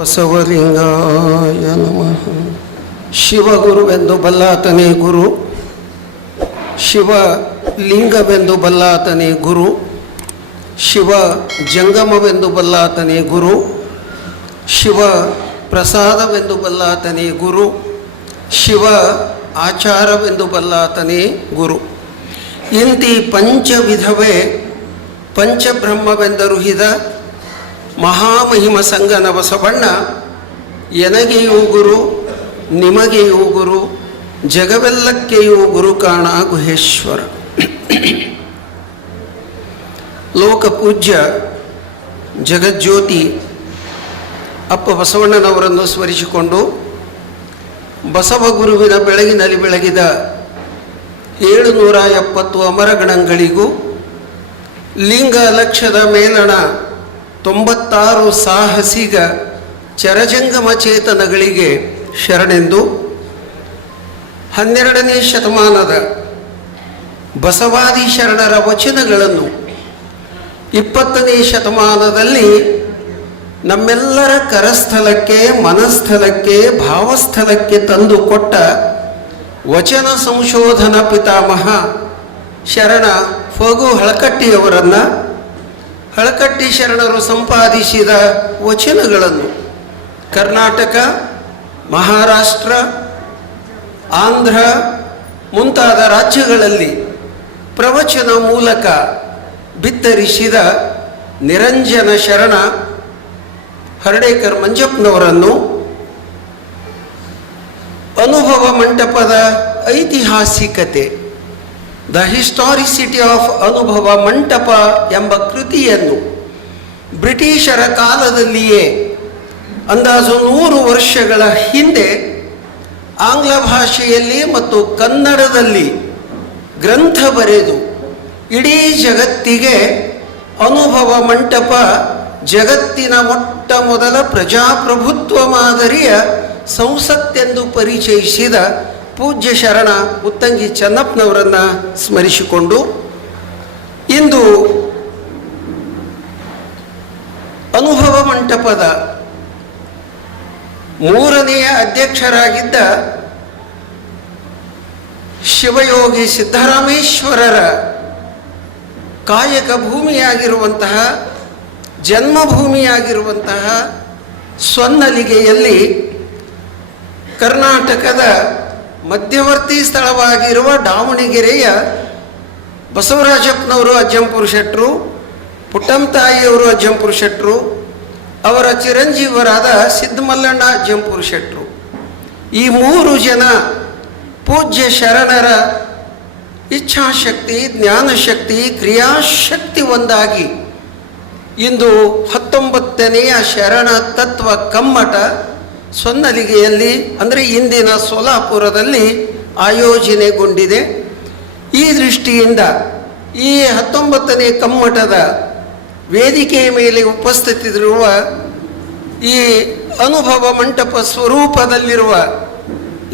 ಬಸವಲಿಂಗಾಯ ನಮಃ. ಶಿವಗುರುವೆಂದು ಬಲ್ಲಾತನೇ ಗುರು, ಶಿವಲಿಂಗವೆಂದು ಬಲ್ಲಾತನೇ ಗುರು, ಶಿವ ಜಂಗಮವೆಂದು ಬಲ್ಲಾತನೇ ಗುರು, ಶಿವ ಪ್ರಸಾದವೆಂದು ಬಲ್ಲಾತನೇ ಗುರು, ಶಿವ ಆಚಾರವೆಂದು ಬಲ್ಲಾತನೇ ಗುರು. ಇಂತಿ ಪಂಚವಿಧವೇ ಪಂಚಬ್ರಹ್ಮವೆಂದರುಹಿದ ಮಹಾಮಹಿಮ ಸಂಗನ ಬಸವಣ್ಣ ಎನಗೆಯೂ ಗುರು, ನಿಮಗೆಯೂ ಗುರು, ಜಗವೆಲ್ಲಕ್ಕೆಯೂ ಗುರು ಕಾಣ ಗುಹೇಶ್ವರ. ಲೋಕಪೂಜ್ಯ ಜಗಜ್ಯೋತಿ ಅಪ್ಪ ಬಸವಣ್ಣನವರನ್ನು ಸ್ಮರಿಸಿಕೊಂಡು ಬಸವ ಗುರುವಿನ ಬೆಳಗಿನಲ್ಲಿ ಬೆಳಗಿದ 770 ಅಮರಗಣಗಳಿಗೂ ಲಿಂಗ ಲಕ್ಷದ ಮೇಲಣ 96 ಸಾಹಸಿಗ ಚರಜಂಗಮ ಚೇತನಗಳಿಗೆ ಶರಣೆಂದು 12ನೇ ಶತಮಾನದ ಬಸವಾದಿ ಶರಣರ ವಚನಗಳನ್ನು 20ನೇ ಶತಮಾನದಲ್ಲಿ ನಮ್ಮೆಲ್ಲರ ಕರಸ್ಥಲಕ್ಕೆ, ಮನಸ್ಥಲಕ್ಕೆ, ಭಾವಸ್ಥಲಕ್ಕೆ ತಂದು ಕೊಟ್ಟ ವಚನ ಸಂಶೋಧನಾ ಪಿತಾಮಹ ಶರಣ ಫಗು ಹಳಕಟ್ಟಿಯವರನ್ನು, ಹಳಕಟ್ಟಿ ಶರಣರು ಸಂಪಾದಿಸಿದ ವಚನಗಳನ್ನು ಕರ್ನಾಟಕ, ಮಹಾರಾಷ್ಟ್ರ, ಆಂಧ್ರ ಮುಂತಾದ ರಾಜ್ಯಗಳಲ್ಲಿ ಪ್ರವಚನ ಮೂಲಕ ಬಿತ್ತರಿಸಿದ ನಿರಂಜನ ಶರಣ ಹರ್ಡೇಕರ್ ಮಂಜಪ್ಪನವರನ್ನು ಅನುಭವ ಮಂಟಪದ ಐತಿಹಾಸಿಕತೆ, ದ ಹಿಸ್ಟಾರಿಸಿಟಿ ಆಫ್ ಅನುಭವ ಮಂಟಪ ಎಂಬ ಕೃತಿಯನ್ನು ಬ್ರಿಟಿಷರ ಕಾಲದಲ್ಲಿಯೇ ಅಂದಾಜು 100 ವರ್ಷಗಳ ಹಿಂದೆ ಆಂಗ್ಲ ಭಾಷೆಯಲ್ಲಿ ಮತ್ತು ಕನ್ನಡದಲ್ಲಿ ಗ್ರಂಥ ಬರೆದು ಇಡೀ ಜಗತ್ತಿಗೆ ಅನುಭವ ಮಂಟಪ ಜಗತ್ತಿನ ಮೊಟ್ಟ ಮೊದಲ ಪ್ರಜಾಪ್ರಭುತ್ವ ಮಾದರಿಯ ಸಂಸತ್ತೆಂದು ಪರಿಚಯಿಸಿದ ಪೂಜ್ಯ ಶರಣ ಉತ್ತಂಗಿ ಚೆನ್ನಪ್ಪನವರನ್ನು ಸ್ಮರಿಸಿಕೊಂಡು ಇಂದು ಅನುಭವ ಮಂಟಪದ 3ನೆಯ ಅಧ್ಯಕ್ಷರಾಗಿದ್ದ ಶಿವಯೋಗಿ ಸಿದ್ದರಾಮೇಶ್ವರರ ಕಾಯಕ ಭೂಮಿಯಾಗಿರುವಂತಹ, ಜನ್ಮಭೂಮಿಯಾಗಿರುವಂತಹ ಸ್ವನ್ನಲಿಗೆಯಲ್ಲಿ ಕರ್ನಾಟಕದ ಮಧ್ಯವರ್ತಿ ಸ್ಥಳವಾಗಿರುವ ದಾವಣಗೆರೆಯ ಬಸವರಾಜಪ್ಪನವರು ಅಜ್ಜಂಪುರ ಶೆಟ್ಟರು, ಪುಟ್ಟಂತಾಯಿಯವರು ಅಜ್ಜಂಪುರ ಶೆಟ್ಟರು, ಅವರ ಚಿರಂಜೀವರಾದ ಸಿದ್ದಮಲ್ಲಣ್ಣ ಅಜ್ಜಂಪುರ ಶೆಟ್ಟರು, ಈ 3 ಜನ ಪೂಜ್ಯ ಶರಣರ ಇಚ್ಛಾಶಕ್ತಿ, ಜ್ಞಾನಶಕ್ತಿ, ಕ್ರಿಯಾಶಕ್ತಿ ಒಂದಾಗಿ ಇಂದು 19ನೆಯ ಶರಣ ತತ್ವ ಕಮ್ಮಟ ಸ್ವನ್ನಲಿಗೆಯಲ್ಲಿ, ಅಂದರೆ ಇಂದಿನ ಸೋಲಾಪುರದಲ್ಲಿ ಆಯೋಜನೆಗೊಂಡಿದೆ. ಈ ದೃಷ್ಟಿಯಿಂದ ಈ 19ನೇ ಕಮ್ಮಟದ ವೇದಿಕೆಯ ಮೇಲೆ ಉಪಸ್ಥಿತರಿರುವ ಈ ಅನುಭವ ಮಂಟಪ ಸ್ವರೂಪದಲ್ಲಿರುವ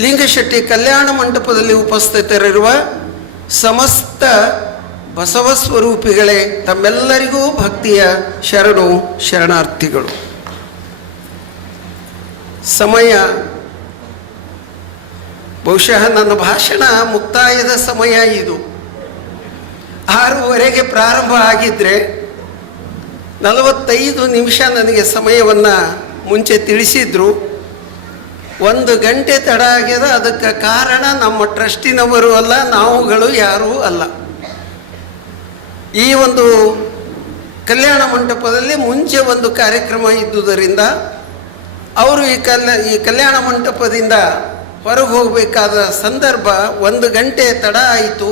ಲಿಂಗಶೆಟ್ಟಿ ಕಲ್ಯಾಣ ಮಂಟಪದಲ್ಲಿ ಉಪಸ್ಥಿತರಿರುವ ಸಮಸ್ತ ಬಸವ ಸ್ವರೂಪಿಗಳೇ, ತಮ್ಮೆಲ್ಲರಿಗೂ ಭಕ್ತಿಯ ಶರಣು ಶರಣಾರ್ಥಿಗಳು. ಸಮಯ ಬಹುಶಃ ನನ್ನ ಭಾಷಣ ಮುಕ್ತಾಯದ ಸಮಯ ಇದು. 6:15ಗೆ ಪ್ರಾರಂಭ ಆಗಿದ್ದರೆ 45 ನಿಮಿಷ ನನಗೆ ಸಮಯವನ್ನು ಮುಂಚೆ ತಿಳಿಸಿದ್ರು. 1 ಗಂಟೆ ತಡ ಆಗ್ಯದ. ಅದಕ್ಕೆ ಕಾರಣ ನಮ್ಮ ಟ್ರಸ್ಟಿನವರು ಅಲ್ಲ, ನಾವುಗಳು ಯಾರೂ ಅಲ್ಲ. ಈ ಒಂದು ಕಲ್ಯಾಣ ಮಂಟಪದಲ್ಲಿ ಮುಂಚೆ ಒಂದು ಕಾರ್ಯಕ್ರಮ ಇದ್ದುದರಿಂದ ಅವರು ಈ ಕಲ್ಯಾಣ ಮಂಟಪದಿಂದ ಹೊರಗೆ ಹೋಗಬೇಕಾದ ಸಂದರ್ಭ 1 ಗಂಟೆ ತಡ ಆಯಿತು.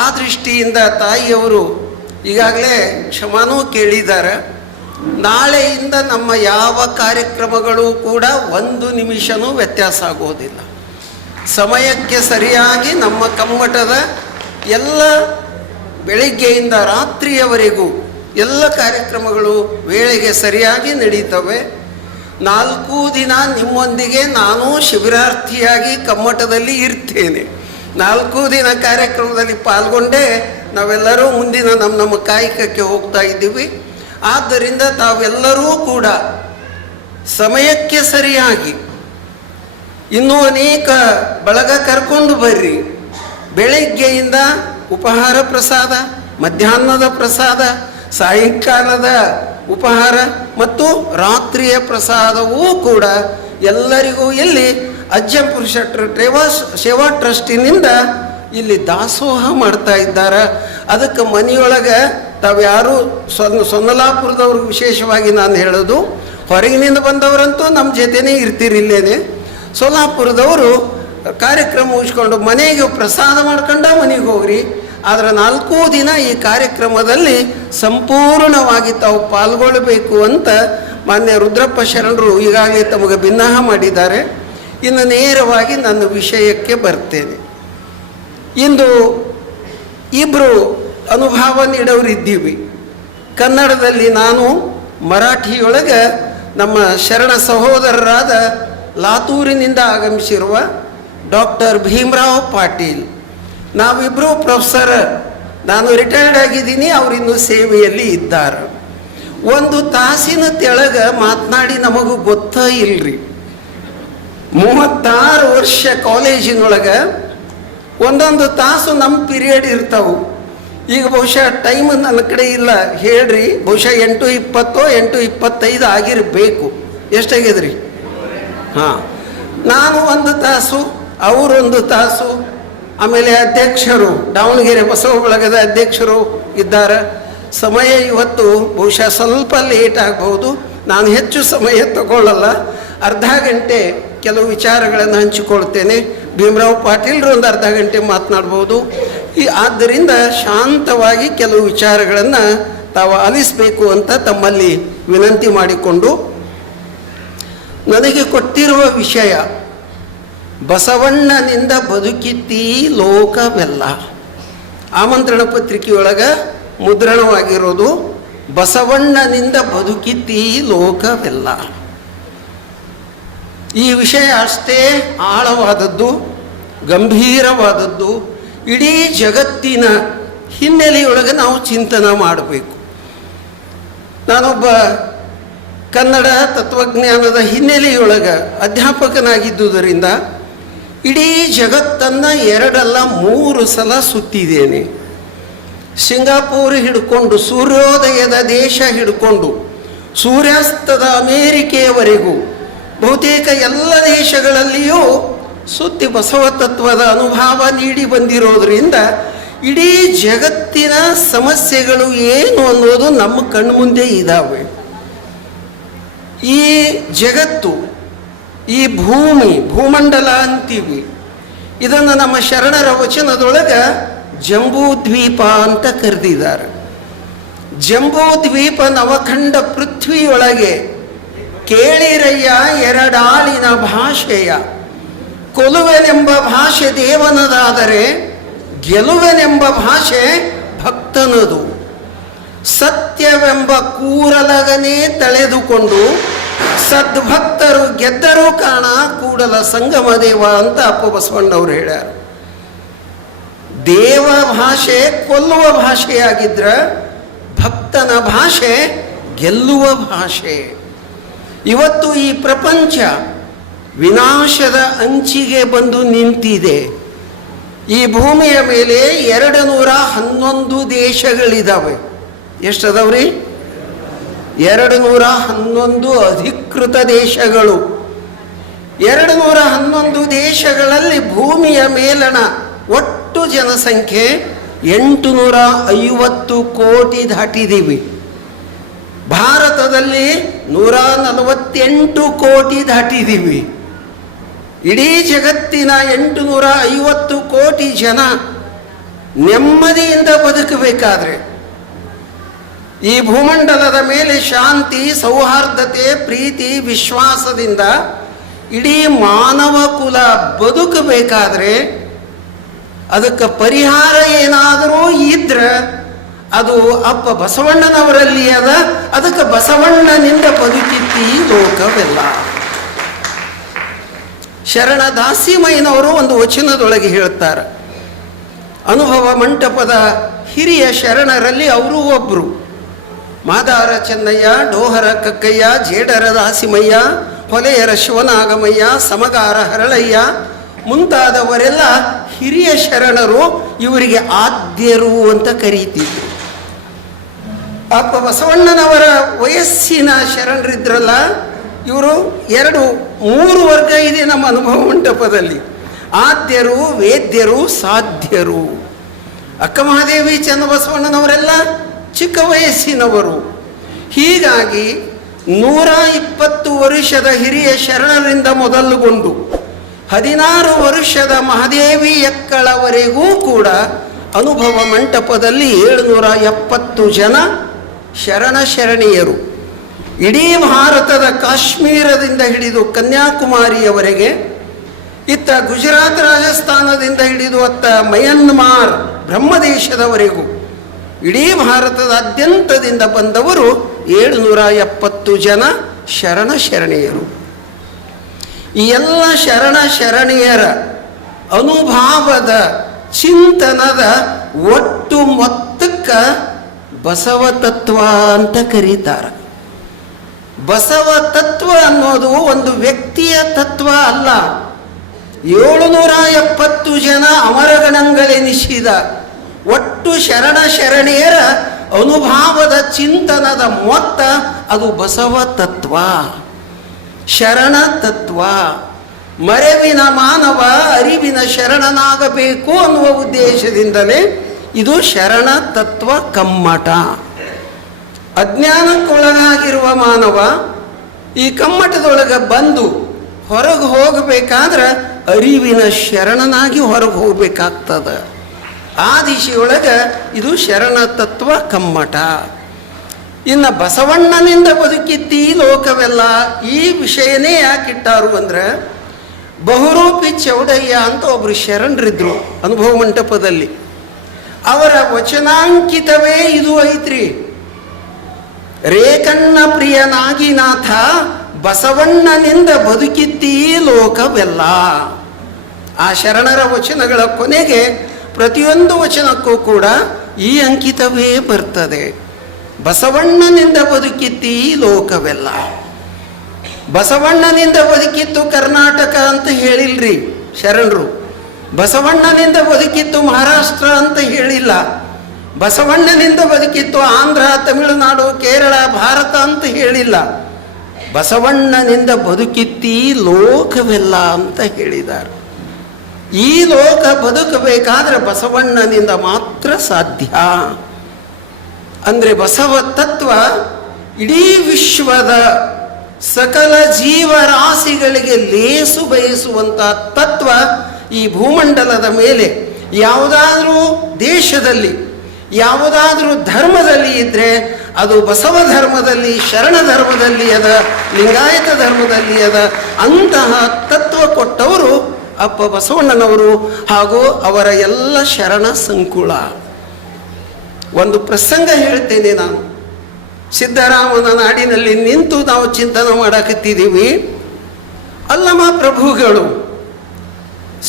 ಆ ದೃಷ್ಟಿಯಿಂದ ತಾಯಿಯವರು ಈಗಾಗಲೇ ಕ್ಷಮಾನೂ ಕೇಳಿದ್ದಾರೆ. ನಾಳೆಯಿಂದ ನಮ್ಮ ಯಾವ ಕಾರ್ಯಕ್ರಮಗಳು ಕೂಡ 1 ನಿಮಿಷನೂ ವ್ಯತ್ಯಾಸ ಆಗೋದಿಲ್ಲ. ಸಮಯಕ್ಕೆ ಸರಿಯಾಗಿ ನಮ್ಮ ಕಮ್ಮಟದ ಎಲ್ಲ ಬೆಳಗ್ಗೆಯಿಂದ ರಾತ್ರಿಯವರೆಗೂ ಎಲ್ಲ ಕಾರ್ಯಕ್ರಮಗಳು ವೇಳೆಗೆ ಸರಿಯಾಗಿ ನಡೀತವೆ. 4 ದಿನ ನಿಮ್ಮೊಂದಿಗೆ ನಾನು ಶಿಬಿರಾರ್ಥಿಯಾಗಿ ಕಮ್ಮಟದಲ್ಲಿ ಇರ್ತೇನೆ. 4 ದಿನ ಕಾರ್ಯಕ್ರಮದಲ್ಲಿ ಪಾಲ್ಗೊಂಡೇ ನಾವೆಲ್ಲರೂ ಮುಂದಿನ ನಮ್ಮ ಕಾಯಕಕ್ಕೆ ಹೋಗ್ತಾ ಇದ್ದೀವಿ. ಆದ್ದರಿಂದ ತಾವೆಲ್ಲರೂ ಕೂಡ ಸಮಯಕ್ಕೆ ಸರಿಯಾಗಿ ಇನ್ನೂ ಅನೇಕ ಬಳಗ ಕರ್ಕೊಂಡು ಬರ್ರಿ. ಬೆಳಗ್ಗೆಯಿಂದ ಉಪಹಾರ ಪ್ರಸಾದ, ಮಧ್ಯಾಹ್ನದ ಪ್ರಸಾದ, ಸಾಯಂಕಾಲದ ಉಪಹಾರ ಮತ್ತು ರಾತ್ರಿಯ ಪ್ರಸಾದವೂ ಕೂಡ ಎಲ್ಲರಿಗೂ ಇಲ್ಲಿ ಅಜ್ಜಂಪುರ ಶೆಟ್ಟರ್ ಸೇವಾ ಟ್ರಸ್ಟಿನಿಂದ ಇಲ್ಲಿ ದಾಸೋಹ ಮಾಡ್ತಾ ಇದ್ದಾರೆ. ಅದಕ್ಕೆ ಮನೆಯೊಳಗೆ ತಾವ್ಯಾರು ಸೊನ್ನಲಾಪುರದವ್ರಿಗೆ ವಿಶೇಷವಾಗಿ ನಾನು ಹೇಳೋದು, ಹೊರಗಿನಿಂದ ಬಂದವರಂತೂ ನಮ್ಮ ಜೊತೆನೇ ಇರ್ತೀರಿ ಇಲ್ಲೇನೆ. ಸೊಲ್ಲಾಪುರದವರು ಕಾರ್ಯಕ್ರಮ ಮುಗಿಸ್ಕೊಂಡು ಮನೆಗೆ ಪ್ರಸಾದ ಮಾಡ್ಕೊಂಡ ಮನೆಗೆ ಹೋಗ್ರಿ. ಆದರೆ 4 ದಿನ ಈ ಕಾರ್ಯಕ್ರಮದಲ್ಲಿ ಸಂಪೂರ್ಣವಾಗಿ ತಾವು ಪಾಲ್ಗೊಳ್ಳಬೇಕು ಅಂತ ಮಾನ್ಯ ರುದ್ರಪ್ಪ ಶರಣರು ಈಗಾಗಲೇ ತಮಗೆ ಭಿನ್ನಾಹ ಮಾಡಿದ್ದಾರೆ. ಇನ್ನು ನೇರವಾಗಿ ನನ್ನ ವಿಷಯಕ್ಕೆ ಬರ್ತೇನೆ. ಇಂದು ಇಬ್ಬರು ಅನುಭವ ನೀಡೋರಿದ್ದೀವಿ. ಕನ್ನಡದಲ್ಲಿ ನಾನು, ಮರಾಠಿಯೊಳಗೆ ನಮ್ಮ ಶರಣ ಸಹೋದರರಾದ ಲಾತೂರಿನಿಂದ ಆಗಮಿಸಿರುವ ಡಾಕ್ಟರ್ ಭೀಮರಾವ್ ಪಾಟೀಲ್. ನಾವಿಬ್ಬರು ಪ್ರೊಫೆಸರ್. ನಾನು ರಿಟೈರ್ಡ್ ಆಗಿದ್ದೀನಿ, ಅವರಿನ್ನೂ ಸೇವೆಯಲ್ಲಿ ಇದ್ದಾರೆ. 1 ತಾಸಿನ ತೆಳಗೆ ಮಾತನಾಡಿ ನಮಗೂ ಗೊತ್ತೇ ಇಲ್ರಿ. 36 ವರ್ಷ ಕಾಲೇಜಿನೊಳಗೆ ಒಂದೊಂದು ತಾಸು ನಮ್ಮ ಪೀರಿಯಡ್ ಇರ್ತಾವೆ. ಈಗ ಬಹುಶಃ ಟೈಮ್ ನನ್ನ ಕಡೆ ಇಲ್ಲ, ಹೇಳ್ರಿ. ಬಹುಶಃ 8:20 8:25 ಆಗಿರಬೇಕು. ಎಷ್ಟಾಗ್ಯದ್ರಿ? ಹಾಂ, ನಾನು 1 ತಾಸು, ಅವರೊಂದು ತಾಸು. ಆಮೇಲೆ ಅಧ್ಯಕ್ಷರು, ದಾವಣಗೆರೆ ಬಸವ ಬಳಗದ ಅಧ್ಯಕ್ಷರು ಇದ್ದಾರೆ. ಸಮಯ ಇವತ್ತು ಬಹುಶಃ ಸ್ವಲ್ಪ ಲೇಟ್ ಆಗ್ಬೋದು. ನಾನು ಹೆಚ್ಚು ಸಮಯ ತಗೊಳ್ಳಲ್ಲ, ಅರ್ಧ ಗಂಟೆ ಕೆಲವು ವಿಚಾರಗಳನ್ನು ಹಂಚಿಕೊಳ್ತೇನೆ. ಭೀಮರಾವ್ ಪಾಟೀಲ್ರು ಒಂದು ಅರ್ಧ ಗಂಟೆ ಮಾತನಾಡ್ಬೋದು. ಆದ್ದರಿಂದ ಶಾಂತವಾಗಿ ಕೆಲವು ವಿಚಾರಗಳನ್ನು ತಾವು ಆಲಿಸಬೇಕು ಅಂತ ತಮ್ಮಲ್ಲಿ ವಿನಂತಿ ಮಾಡಿಕೊಂಡು, ನನಗೆ ಕೊಟ್ಟಿರುವ ವಿಷಯ ಬಸವಣ್ಣನಿಂದ ಬದುಕಿತ್ತೀ ಲೋಕವೆಲ್ಲ. ಆಮಂತ್ರಣ ಪತ್ರಿಕೆಯೊಳಗೆ ಮುದ್ರಣವಾಗಿರೋದು ಬಸವಣ್ಣನಿಂದ ಬದುಕಿತ್ತೀ ಲೋಕವೆಲ್ಲ. ಈ ವಿಷಯ ಅಷ್ಟೇ ಆಳವಾದದ್ದು, ಗಂಭೀರವಾದದ್ದು. ಇಡೀ ಜಗತ್ತಿನ ಹಿನ್ನೆಲೆಯೊಳಗೆ ನಾವು ಚಿಂತನೆ ಮಾಡಬೇಕು. ನಾನೊಬ್ಬ ಕನ್ನಡ ತತ್ವಜ್ಞಾನದ ಹಿನ್ನೆಲೆಯೊಳಗೆ ಅಧ್ಯಾಪಕನಾಗಿದ್ದುದರಿಂದ ಇಡೀ ಜಗತ್ತನ್ನು 2 ಅಲ್ಲ 3 ಸಲ ಸುತ್ತಿದ್ದೇನೆ. ಸಿಂಗಾಪುರ್ ಹಿಡ್ಕೊಂಡು, ಸೂರ್ಯೋದಯದ ದೇಶ ಹಿಡ್ಕೊಂಡು ಸೂರ್ಯಾಸ್ತದ ಅಮೇರಿಕೆಯವರೆಗೂ ಬಹುತೇಕ ಎಲ್ಲ ದೇಶಗಳಲ್ಲಿಯೂ ಸುತ್ತಿ ಬಸವ ತತ್ವದ ಅನುಭವ ನೀಡಿ ಬಂದಿರೋದ್ರಿಂದ ಇಡೀ ಜಗತ್ತಿನ ಸಮಸ್ಯೆಗಳು ಏನು ಅನ್ನೋದು ನಮ್ಮ ಕಣ್ಮುಂದೆ ಇದ್ದಾವೆ. ಈ ಜಗತ್ತು, ಈ ಭೂಮಿ, ಭೂಮಂಡಲ ಅಂತೀವಿ, ಇದನ್ನು ನಮ್ಮ ಶರಣರ ವಚನದೊಳಗೆ ಜಂಬೂದ್ವೀಪ ಅಂತ ಕರೆದಿದ್ದಾರೆ. ಜಂಬೂದ್ವೀಪ ನವಖಂಡ ಪೃಥ್ವಿಯೊಳಗೆ ಕೇಳಿರಯ್ಯ 2 ಆಳಿನ ಭಾಷೆಯ, ಕೊಲುವೆನೆಂಬ ಭಾಷೆ ದೇವನದಾದರೆ ಗೆಲುವೆನೆಂಬ ಭಾಷೆ ಭಕ್ತನದು. ಸತ್ಯವೆಂಬ ಕೂರಲಗನೇ ತಳೆದುಕೊಂಡು ಸದ್ಭಕ್ತರು ಗೆದ್ದರೂ ಕಾಣ ಕೂಡಲ ಸಂಗಮ ದೇವ ಅಂತ ಅಪ್ಪ ಬಸವಣ್ಣವ್ರು ಹೇಳ್ಯಾರ. ದೇವ ಭಾಷೆ ಕೊಲ್ಲುವ ಭಾಷೆಯಾಗಿದ್ರೆ ಭಕ್ತನ ಭಾಷೆ ಗೆಲ್ಲುವ ಭಾಷೆ. ಇವತ್ತು ಈ ಪ್ರಪಂಚ ವಿನಾಶದ ಅಂಚಿಗೆ ಬಂದು ನಿಂತಿದೆ. ಈ ಭೂಮಿಯ ಮೇಲೆ 211 ದೇಶಗಳಿದ್ದಾವೆ. ಎಷ್ಟದವ್ರಿ? 211 ಅಧಿಕೃತ ದೇಶಗಳು. 211 ದೇಶಗಳಲ್ಲಿ ಭೂಮಿಯ ಮೇಲಣ ಒಟ್ಟು ಜನಸಂಖ್ಯೆ 850 ಕೋಟಿ ದಾಟಿದ್ದೀವಿ. ಭಾರತದಲ್ಲಿ 148 ಕೋಟಿ ದಾಟಿದ್ದೀವಿ. ಇಡೀ ಜಗತ್ತಿನ 850 ಕೋಟಿ ಜನ ನೆಮ್ಮದಿಯಿಂದ ಬದುಕಬೇಕಾದ್ರೆ, ಈ ಭೂಮಂಡಲದ ಮೇಲೆ ಶಾಂತಿ, ಸೌಹಾರ್ದತೆ, ಪ್ರೀತಿ, ವಿಶ್ವಾಸದಿಂದ ಇಡೀ ಮಾನವ ಕುಲ ಬದುಕಬೇಕಾದ್ರೆ ಅದಕ್ಕೆ ಪರಿಹಾರ ಏನಾದರೂ ಇದ್ರೆ ಅದು ಅಪ್ಪ ಬಸವಣ್ಣನವರಲ್ಲಿ ಅದ. ಅದಕ್ಕೆ ಬಸವಣ್ಣನಿಂದ ಬದುಕಿತ್ತೀ ಲೋಕವೆಲ್ಲ. ಶರಣ ದಾಸಿಮಯ್ಯನವರು ಒಂದು ವಚನದೊಳಗೆ ಹೇಳ್ತಾರೆ, ಅನುಭವ ಮಂಟಪದ ಹಿರಿಯ ಶರಣರಲ್ಲಿ ಅವರು ಒಬ್ಬರು. ಮಾದಾರ ಚೆನ್ನಯ್ಯ, ಡೋಹರ ಕಕ್ಕಯ್ಯ, ಜೇಡರ ದಾಸಿಮಯ್ಯ, ಹೊಲೆಯರ ಶಿವನಾಗಮಯ್ಯ, ಸಮಗಾರ ಹರಳಯ್ಯ ಮುಂತಾದವರೆಲ್ಲ ಹಿರಿಯ ಶರಣರು. ಇವರಿಗೆ ಆದ್ಯರು ಅಂತ ಕರೀತಿದ್ರು. ಅಪ್ಪ ಬಸವಣ್ಣನವರ ವಯಸ್ಸಿನ ಶರಣರಿದ್ರಲ್ಲ, ಇವರು 2-3 ವರ್ಗ ಇದೆ ನಮ್ಮ ಅನುಭವ ಮಂಟಪದಲ್ಲಿ. ಆದ್ಯರು, ವೇದ್ಯರು, ಸಾಧ್ಯರು. ಅಕ್ಕ ಮಹಾದೇವಿ ಚನ್ನಬಸವಣ್ಣನವರೆಲ್ಲ ಚಿಕ್ಕ ವಯಸ್ಸಿನವರು. ಹೀಗಾಗಿ 120 ವರ್ಷದ ಹಿರಿಯ ಶರಣರಿಂದ ಮೊದಲುಗೊಂಡು 16 ವರ್ಷದ ಮಹಾದೇವಿ ಎಕ್ಕಳವರೆಗೂ ಕೂಡ ಅನುಭವ ಮಂಟಪದಲ್ಲಿ 770 ಜನ ಶರಣ ಶರಣೀಯರು. ಇಡೀ ಭಾರತದ ಕಾಶ್ಮೀರದಿಂದ ಹಿಡಿದು ಕನ್ಯಾಕುಮಾರಿಯವರೆಗೆ, ಇತ್ತ ಗುಜರಾತ್ ರಾಜಸ್ಥಾನದಿಂದ ಹಿಡಿದು ಅತ್ತ ಮಯನ್ಮಾರ್ ಬ್ರಹ್ಮದೇಶದವರೆಗೂ ಇಡೀ ಭಾರತದಾದ್ಯಂತದಿಂದ ಬಂದವರು 770 ಜನ ಶರಣ ಶರಣೀಯರು. ಈ ಎಲ್ಲ ಶರಣ ಶರಣೀಯರ ಅನುಭಾವದ ಚಿಂತನದ ಒಟ್ಟು ಮೊತ್ತಕ್ಕೆ ಬಸವ ತತ್ವ ಅಂತ ಕರೀತಾರೆ. ಬಸವ ತತ್ವ ಅನ್ನೋದು ಒಂದು ವ್ಯಕ್ತಿಯ ತತ್ವ ಅಲ್ಲ. 770 ಜನ ಅಮರಗಣಗಳೆನಿಸಿದ ಒಟ್ಟು ಶರಣ ಶರಣೀಯರ ಅನುಭಾವದ ಚಿಂತನದ ಮೊತ್ತ ಅದು ಬಸವ ತತ್ವ, ಶರಣ ತತ್ವ. ಮರೆವಿನ ಮಾನವ ಅರಿವಿನ ಶರಣನಾಗಬೇಕು ಅನ್ನುವ ಉದ್ದೇಶದಿಂದಲೇ ಇದು ಶರಣ ತತ್ವ ಕಮ್ಮಟ. ಅಜ್ಞಾನಕ್ಕೊಳಗಾಗಿರುವ ಮಾನವ ಈ ಕಮ್ಮಟದೊಳಗೆ ಬಂದು ಹೊರಗೆ ಹೋಗಬೇಕಾದ್ರೆ ಅರಿವಿನ ಶರಣನಾಗಿ ಹೊರಗೆ ಹೋಗಬೇಕಾಗ್ತದೆ. ಆ ದಿಶೆಯೊಳಗೆ ಇದು ಶರಣ ತತ್ವ ಕಮ್ಮಟ. ಇನ್ನು ಬಸವಣ್ಣನಿಂದ ಬದುಕಿತ್ತಿ ಲೋಕವೆಲ್ಲ ಈ ವಿಷಯನೇ ಯಾಕಿಟ್ಟಾರು ಅಂದ್ರೆ, ಬಹುರೂಪಿ ಚೌಡಯ್ಯ ಅಂತ ಒಬ್ಬರು ಶರಣರಿದ್ರು ಅನುಭವ ಮಂಟಪದಲ್ಲಿ. ಅವರ ವಚನಾಂಕಿತವೇ ಇದು ಐತ್ರಿ. ರೇಕಣ್ಣ ಪ್ರಿಯನಾಗಿನಾಥ ಬಸವಣ್ಣನಿಂದ ಬದುಕಿತ್ತಿ ಲೋಕವೆಲ್ಲ. ಆ ಶರಣರ ವಚನಗಳ ಕೊನೆಗೆ ಪ್ರತಿಯೊಂದು ವಚನಕ್ಕೂ ಕೂಡ ಈ ಅಂಕಿತವೇ ಬರ್ತದೆ. ಬಸವಣ್ಣನಿಂದ ಬದುಕಿತ್ತಿ ಲೋಕವೆಲ್ಲ. ಬಸವಣ್ಣನಿಂದ ಬದುಕಿತ್ತು ಕರ್ನಾಟಕ ಅಂತ ಹೇಳಿಲ್ರಿ ಶರಣರು. ಬಸವಣ್ಣನಿಂದ ಬದುಕಿತ್ತು ಮಹಾರಾಷ್ಟ್ರ ಅಂತ ಹೇಳಿಲ್ಲ. ಬಸವಣ್ಣನಿಂದ ಬದುಕಿತ್ತು ಆಂಧ್ರ, ತಮಿಳುನಾಡು, ಕೇರಳ, ಭಾರತ ಅಂತ ಹೇಳಿಲ್ಲ. ಬಸವಣ್ಣನಿಂದ ಬದುಕಿತ್ತಿ ಲೋಕವೆಲ್ಲ ಅಂತ ಹೇಳಿದ್ದಾರೆ. ಈ ಲೋಕ ಬದುಕಬೇಕಾದ್ರೆ ಬಸವಣ್ಣನಿಂದ ಮಾತ್ರ ಸಾಧ್ಯ. ಅಂದರೆ ಬಸವ ತತ್ವ ಇಡೀ ವಿಶ್ವದ ಸಕಲ ಜೀವರಾಶಿಗಳಿಗೆ ಲೇಸು ಬಯಸುವಂಥ ತತ್ವ. ಈ ಭೂಮಂಡಲದ ಮೇಲೆ ಯಾವುದಾದ್ರೂ ದೇಶದಲ್ಲಿ ಯಾವುದಾದ್ರೂ ಧರ್ಮದಲ್ಲಿ ಇದ್ದರೆ ಅದು ಬಸವ ಧರ್ಮದಲ್ಲಿ, ಶರಣ ಧರ್ಮದಲ್ಲಿ ಅದ, ಲಿಂಗಾಯತ ಧರ್ಮದಲ್ಲಿ ಅದ. ಅಂತಹ ತತ್ವ ಕೊಟ್ಟವರು ಅಪ್ಪ ಬಸವಣ್ಣನವರು ಹಾಗೂ ಅವರ ಎಲ್ಲ ಶರಣ ಸಂಕುಳ. ಒಂದು ಪ್ರಸಂಗ ಹೇಳ್ತೇನೆ ನಾನು. ಸಿದ್ದರಾಮನ ನಾಡಿನಲ್ಲಿ ನಿಂತು ನಾವು ಚಿಂತನೆ ಮಾಡಕತ್ತಿದ್ದೀವಿ. ಅಲ್ಲಮ ಪ್ರಭುಗಳು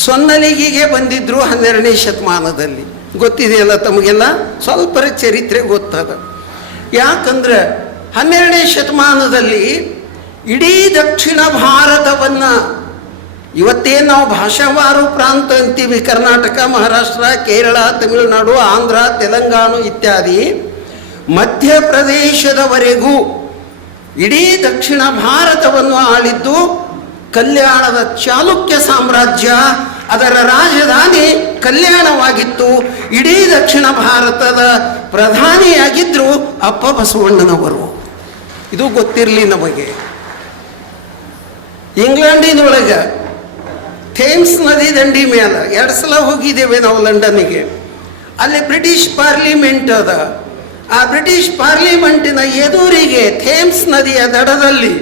ಸೊನ್ನಲಿಗೆಗೆ ಬಂದಿದ್ರು 12ನೇ ಶತಮಾನದಲ್ಲಿ. ಗೊತ್ತಿದೆಯಲ್ಲ ತಮಗೆಲ್ಲ, ಸ್ವಲ್ಪ ಚರಿತ್ರೆ ಗೊತ್ತದ. ಯಾಕಂದ್ರೆ 12ನೇ ಶತಮಾನದಲ್ಲಿ ಇಡೀ ದಕ್ಷಿಣ ಭಾರತವನ್ನು, ಇವತ್ತೇನು ನಾವು ಭಾಷಾವಾರು ಪ್ರಾಂತ ಅಂತೀವಿ, ಕರ್ನಾಟಕ, ಮಹಾರಾಷ್ಟ್ರ, ಕೇರಳ, ತಮಿಳುನಾಡು, ಆಂಧ್ರ, ತೆಲಂಗಾಣ ಇತ್ಯಾದಿ, ಮಧ್ಯಪ್ರದೇಶದವರೆಗೂ ಇಡೀ ದಕ್ಷಿಣ ಭಾರತವನ್ನು ಆಳಿದ್ದು ಕಲ್ಯಾಣದ ಚಾಲುಕ್ಯ ಸಾಮ್ರಾಜ್ಯ. ಅದರ ರಾಜಧಾನಿ ಕಲ್ಯಾಣವಾಗಿತ್ತು. ಇಡೀ ದಕ್ಷಿಣ ಭಾರತದ ಪ್ರಧಾನಿಯಾಗಿದ್ದರು ಅಪ್ಪ ಬಸವಣ್ಣನವರು. ಇದು ಗೊತ್ತಿರಲಿ ನಮಗೆ. ಇಂಗ್ಲೆಂಡಿನೊಳಗೆ ಥೇಮ್ಸ್ ನದಿ ದಂಡಿ ಮೇಲೆ 2 ಸಲ ಹೋಗಿದ್ದೇವೆ ನಾವು ಲಂಡನ್ನಿಗೆ. ಅಲ್ಲಿ ಬ್ರಿಟಿಷ್ ಪಾರ್ಲಿಮೆಂಟ್ ಅದ. ಆ ಬ್ರಿಟಿಷ್ ಪಾರ್ಲಿಮೆಂಟಿನ ಎದುರಿಗೆ ಥೇಮ್ಸ್ ನದಿಯ ದಡದಲ್ಲಿ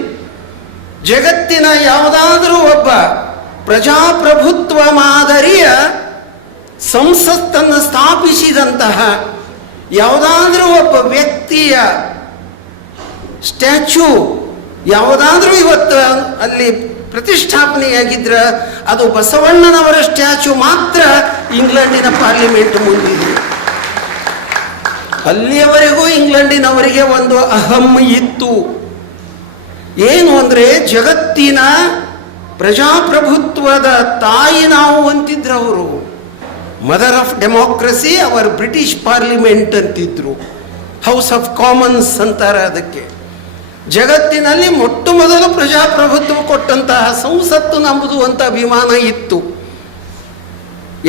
ಜಗತ್ತಿನ ಯಾವುದಾದ್ರೂ ಒಬ್ಬ ಪ್ರಜಾಪ್ರಭುತ್ವ ಮಾದರಿಯ ಸಂಸತ್ತನ್ನು ಸ್ಥಾಪಿಸಿದಂತಹ ಯಾವುದಾದ್ರೂ ಒಬ್ಬ ವ್ಯಕ್ತಿಯ ಸ್ಟ್ಯಾಚ್ಯೂ ಯಾವುದಾದ್ರೂ ಇವತ್ತು ಅಲ್ಲಿ ಪ್ರತಿಷ್ಠಾಪನೆಯಾಗಿದ್ರೆ ಅದು ಬಸವಣ್ಣನವರ ಸ್ಟ್ಯಾಚ್ಯೂ ಮಾತ್ರ ಇಂಗ್ಲೆಂಡಿನ ಪಾರ್ಲಿಮೆಂಟ್ ಮುಂದಿದೆ. ಅಲ್ಲಿಯವರೆಗೂ ಇಂಗ್ಲೆಂಡಿನವರಿಗೆ ಒಂದು ಅಹಂ ಇತ್ತು. ಏನು ಅಂದರೆ ಜಗತ್ತಿನ ಪ್ರಜಾಪ್ರಭುತ್ವದ ತಾಯಿ ನಾವು ಅಂತಿದ್ರು ಅವರು. ಮದರ್ ಆಫ್ ಡೆಮೋಕ್ರಸಿ ಅವರ್ ಬ್ರಿಟಿಷ್ ಪಾರ್ಲಿಮೆಂಟ್ ಅಂತಿದ್ರು. ಹೌಸ್ ಆಫ್ ಕಾಮನ್ಸ್ ಅಂತಾರೆ ಅದಕ್ಕೆ. ಜಗತ್ತಿನಲ್ಲಿ ಮೊಟ್ಟ ಮೊದಲು ಪ್ರಜಾಪ್ರಭುತ್ವ ಕೊಟ್ಟಂತಹ ಸಂಸತ್ತು ನಮ್ಮದು ಅಂತ ಅಭಿಮಾನ ಇತ್ತು.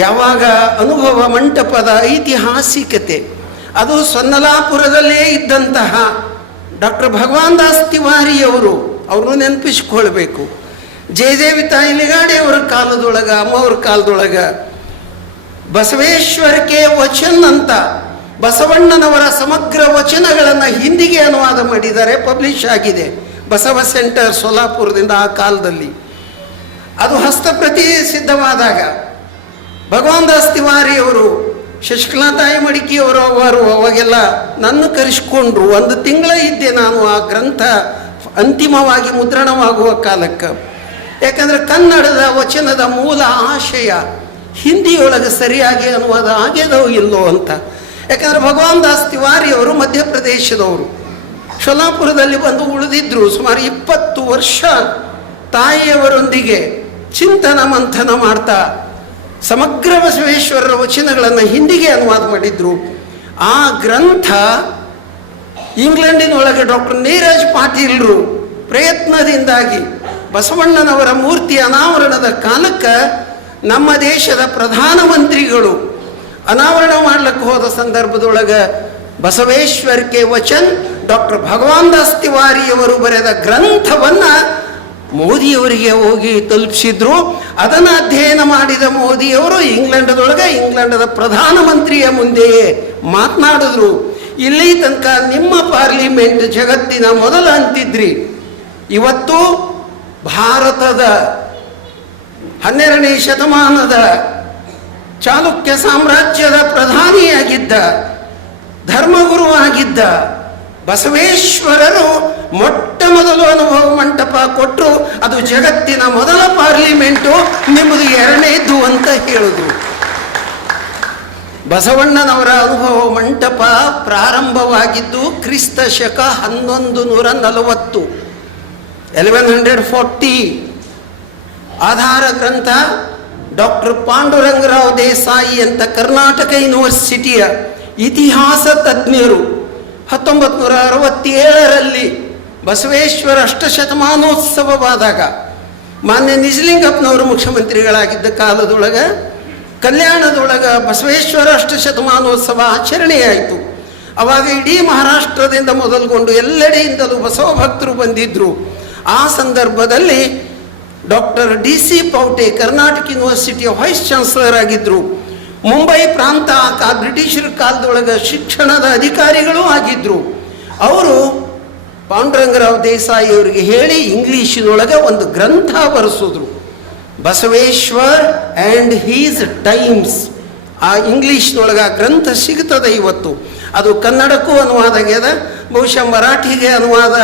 ಯಾವಾಗ ಅನುಭವ ಮಂಟಪದ ಐತಿಹಾಸಿಕತೆ ಅದು ಸೊನ್ನಲಾಪುರದಲ್ಲೇ ಇದ್ದಂತಹ ಡಾಕ್ಟರ್ ಭಗವಾನ್ ದಾಸ್ ತಿವಾರಿಯವರು, ಅವ್ರನ್ನೂ ನೆನಪಿಸ್ಕೊಳ್ಬೇಕು. ಜಯದೇವಿ ತಾಯಿ ಲಿಗಾಡಿ ಅವರ ಕಾಲದೊಳಗ, ಅಮ್ಮವ್ರ ಕಾಲದೊಳಗ ಬಸವೇಶ್ವರಕ್ಕೆ ವಚನ್ ಅಂತ ಬಸವಣ್ಣನವರ ಸಮಗ್ರ ವಚನಗಳನ್ನು ಹಿಂದಿಗೆ ಅನುವಾದ ಮಾಡಿದ್ದಾರೆ, ಪಬ್ಲಿಷ್ ಆಗಿದೆ. ಬಸವ ಸೆಂಟರ್ ಸೋಲಾಪುರದಿಂದ ಆ ಕಾಲದಲ್ಲಿ ಅದು ಹಸ್ತಪ್ರತಿ ಸಿದ್ಧವಾದಾಗ ಭಗವಾನ್ ದಾಸ್ ತಿವಾರಿಯವರು, ಶಶಿಕಲಾ ತಾಯಿ ಮಡಿಕೆಯವರು ಅವಾಗೆಲ್ಲ ನನ್ನ ಕರೆಸ್ಕೊಂಡ್ರು. ಒಂದು ತಿಂಗಳ ಇದ್ದೆ ನಾನು ಆ ಗ್ರಂಥ ಅಂತಿಮವಾಗಿ ಮುದ್ರಣವಾಗುವ ಕಾಲಕ್ಕೆ. ಯಾಕಂದರೆ ಕನ್ನಡದ ವಚನದ ಮೂಲ ಆಶಯ ಹಿಂದಿಯೊಳಗೆ ಸರಿಯಾಗಿ ಅನುವಾದ ಆಗ್ಯದೋ ಇಲ್ಲೋ ಅಂತ. ಯಾಕಂದರೆ ಭಗವಾನ್ ದಾಸ್ ತಿವಾರಿಯವರು ಮಧ್ಯಪ್ರದೇಶದವರು, ಶೋಲಾಪುರದಲ್ಲಿ ಬಂದು ಉಳಿದಿದ್ರು. ಸುಮಾರು 20 ವರ್ಷ ತಾಯಿಯವರೊಂದಿಗೆ ಚಿಂತನ ಮಂಥನ ಮಾಡ್ತಾ ಸಮಗ್ರ ಬಸವೇಶ್ವರರ ವಚನಗಳನ್ನು ಹಿಂದಿಗೆ ಅನುವಾದ ಮಾಡಿದ್ರು. ಆ ಗ್ರಂಥ ಇಂಗ್ಲೆಂಡಿನೊಳಗೆ ಡಾಕ್ಟರ್ ನೀರಜ್ ಪಾಟೀಲ್ರು ಪ್ರಯತ್ನದಿಂದಾಗಿ ಬಸವಣ್ಣನವರ ಮೂರ್ತಿ ಅನಾವರಣದ ಕಾಲಕ್ಕೆ ನಮ್ಮ ದೇಶದ ಪ್ರಧಾನಮಂತ್ರಿಗಳು ಅನಾವರಣ ಮಾಡ್ಲಿಕ್ಕೆ ಹೋದ ಸಂದರ್ಭದೊಳಗೆ ಬಸವೇಶ್ವರಕ್ಕೆ ವಚನ್ ಡಾಕ್ಟರ್ ಭಗವಾನ್ ದಾಸ್ ತಿವಾರಿಯವರು ಬರೆದ ಗ್ರಂಥವನ್ನು ಮೋದಿಯವರಿಗೆ ಹೋಗಿ ತಲುಪಿಸಿದ್ರು. ಅದನ್ನು ಅಧ್ಯಯನ ಮಾಡಿದ ಮೋದಿಯವರು ಇಂಗ್ಲೆಂಡದ ಪ್ರಧಾನಮಂತ್ರಿಯ ಮುಂದೆಯೇ ಮಾತನಾಡಿದ್ರು. ಇಲ್ಲಿ ತನಕ ನಿಮ್ಮ ಪಾರ್ಲಿಮೆಂಟ್ ಜಗತ್ತಿನ ಮೊದಲ ಅಂತಿದ್ರಿ. ಇವತ್ತು ಭಾರತದ 12ನೇ ಶತಮಾನದ ಚಾಲುಕ್ಯ ಸಾಮ್ರಾಜ್ಯದ ಪ್ರಧಾನಿಯಾಗಿದ್ದ, ಧರ್ಮಗುರುವಾಗಿದ್ದ ಬಸವೇಶ್ವರರು ಮೊಟ್ಟ ಮೊದಲು ಅನುಭವ ಮಂಟಪ ಕೊಟ್ಟರು. ಅದು ಜಗತ್ತಿನ ಮೊದಲ ಪಾರ್ಲಿಮೆಂಟು, ನಿಮ್ಮದು 2ನೇದು ಅಂತ ಹೇಳಿದ್ರು. ಬಸವಣ್ಣನವರ ಅನುಭವ ಮಂಟಪ ಪ್ರಾರಂಭವಾಗಿದ್ದು ಕ್ರಿಸ್ತ ಶಕ 1140, 1140. ಆಧಾರ ಗ್ರಂಥ ಡಾಕ್ಟರ್ ಪಾಂಡುರಂಗರಾವ್ ದೇಸಾಯಿ ಅಂತ ಕರ್ನಾಟಕ ಯೂನಿವರ್ಸಿಟಿಯ ಇತಿಹಾಸ ತಜ್ಞರು 1967ರಲ್ಲಿ ಬಸವೇಶ್ವರ ಅಷ್ಟಶತಮಾನೋತ್ಸವವಾದಾಗ ಮಾನ್ಯ ನಿಜಲಿಂಗಪ್ಪನವರು ಮುಖ್ಯಮಂತ್ರಿಗಳಾಗಿದ್ದ ಕಾಲದೊಳಗೆ ಕಲ್ಯಾಣದೊಳಗೆ ಬಸವೇಶ್ವರ ಅಷ್ಟಶತಮಾನೋತ್ಸವ ಆಚರಣೆಯಾಯಿತು. ಆವಾಗ ಇಡೀ ಮಹಾರಾಷ್ಟ್ರದಿಂದ ಮೊದಲುಗೊಂಡು ಎಲ್ಲೆಡೆಯಿಂದಲೂ ಬಸವ ಭಕ್ತರು ಬಂದಿದ್ದರು. ಆ ಸಂದರ್ಭದಲ್ಲಿ ಡಾಕ್ಟರ್ DC ಪೌಟೆ ಕರ್ನಾಟಕ ಯೂನಿವರ್ಸಿಟಿಯ ವೈಸ್ ಚಾನ್ಸಲರ್ ಆಗಿದ್ದರು. ಮುಂಬೈ ಪ್ರಾಂತ ಬ್ರಿಟಿಷರ ಕಾಲದೊಳಗೆ ಶಿಕ್ಷಣದ ಅಧಿಕಾರಿಗಳೂ ಆಗಿದ್ದರು. ಅವರು ಪಾಂಡುರಂಗರಾವ್ ದೇಸಾಯಿ ಅವರಿಗೆ ಹೇಳಿ ಇಂಗ್ಲೀಷಿನೊಳಗೆ ಒಂದು ಗ್ರಂಥ ಬರೆಸಿದ್ರು, ಬಸವೇಶ್ವರ್ ಆ್ಯಂಡ್ ಹೀಸ್ ಟೈಮ್ಸ್. ಆ ಇಂಗ್ಲೀಷ್ನೊಳಗೆ ಆ ಗ್ರಂಥ ಸಿಗ್ತದೆ ಇವತ್ತು. ಅದು ಕನ್ನಡಕ್ಕೂ ಅನುವಾದ ಆಗ್ಯದ, ಬಹುಶಃ ಮರಾಠಿಗೆ ಅನುವಾದ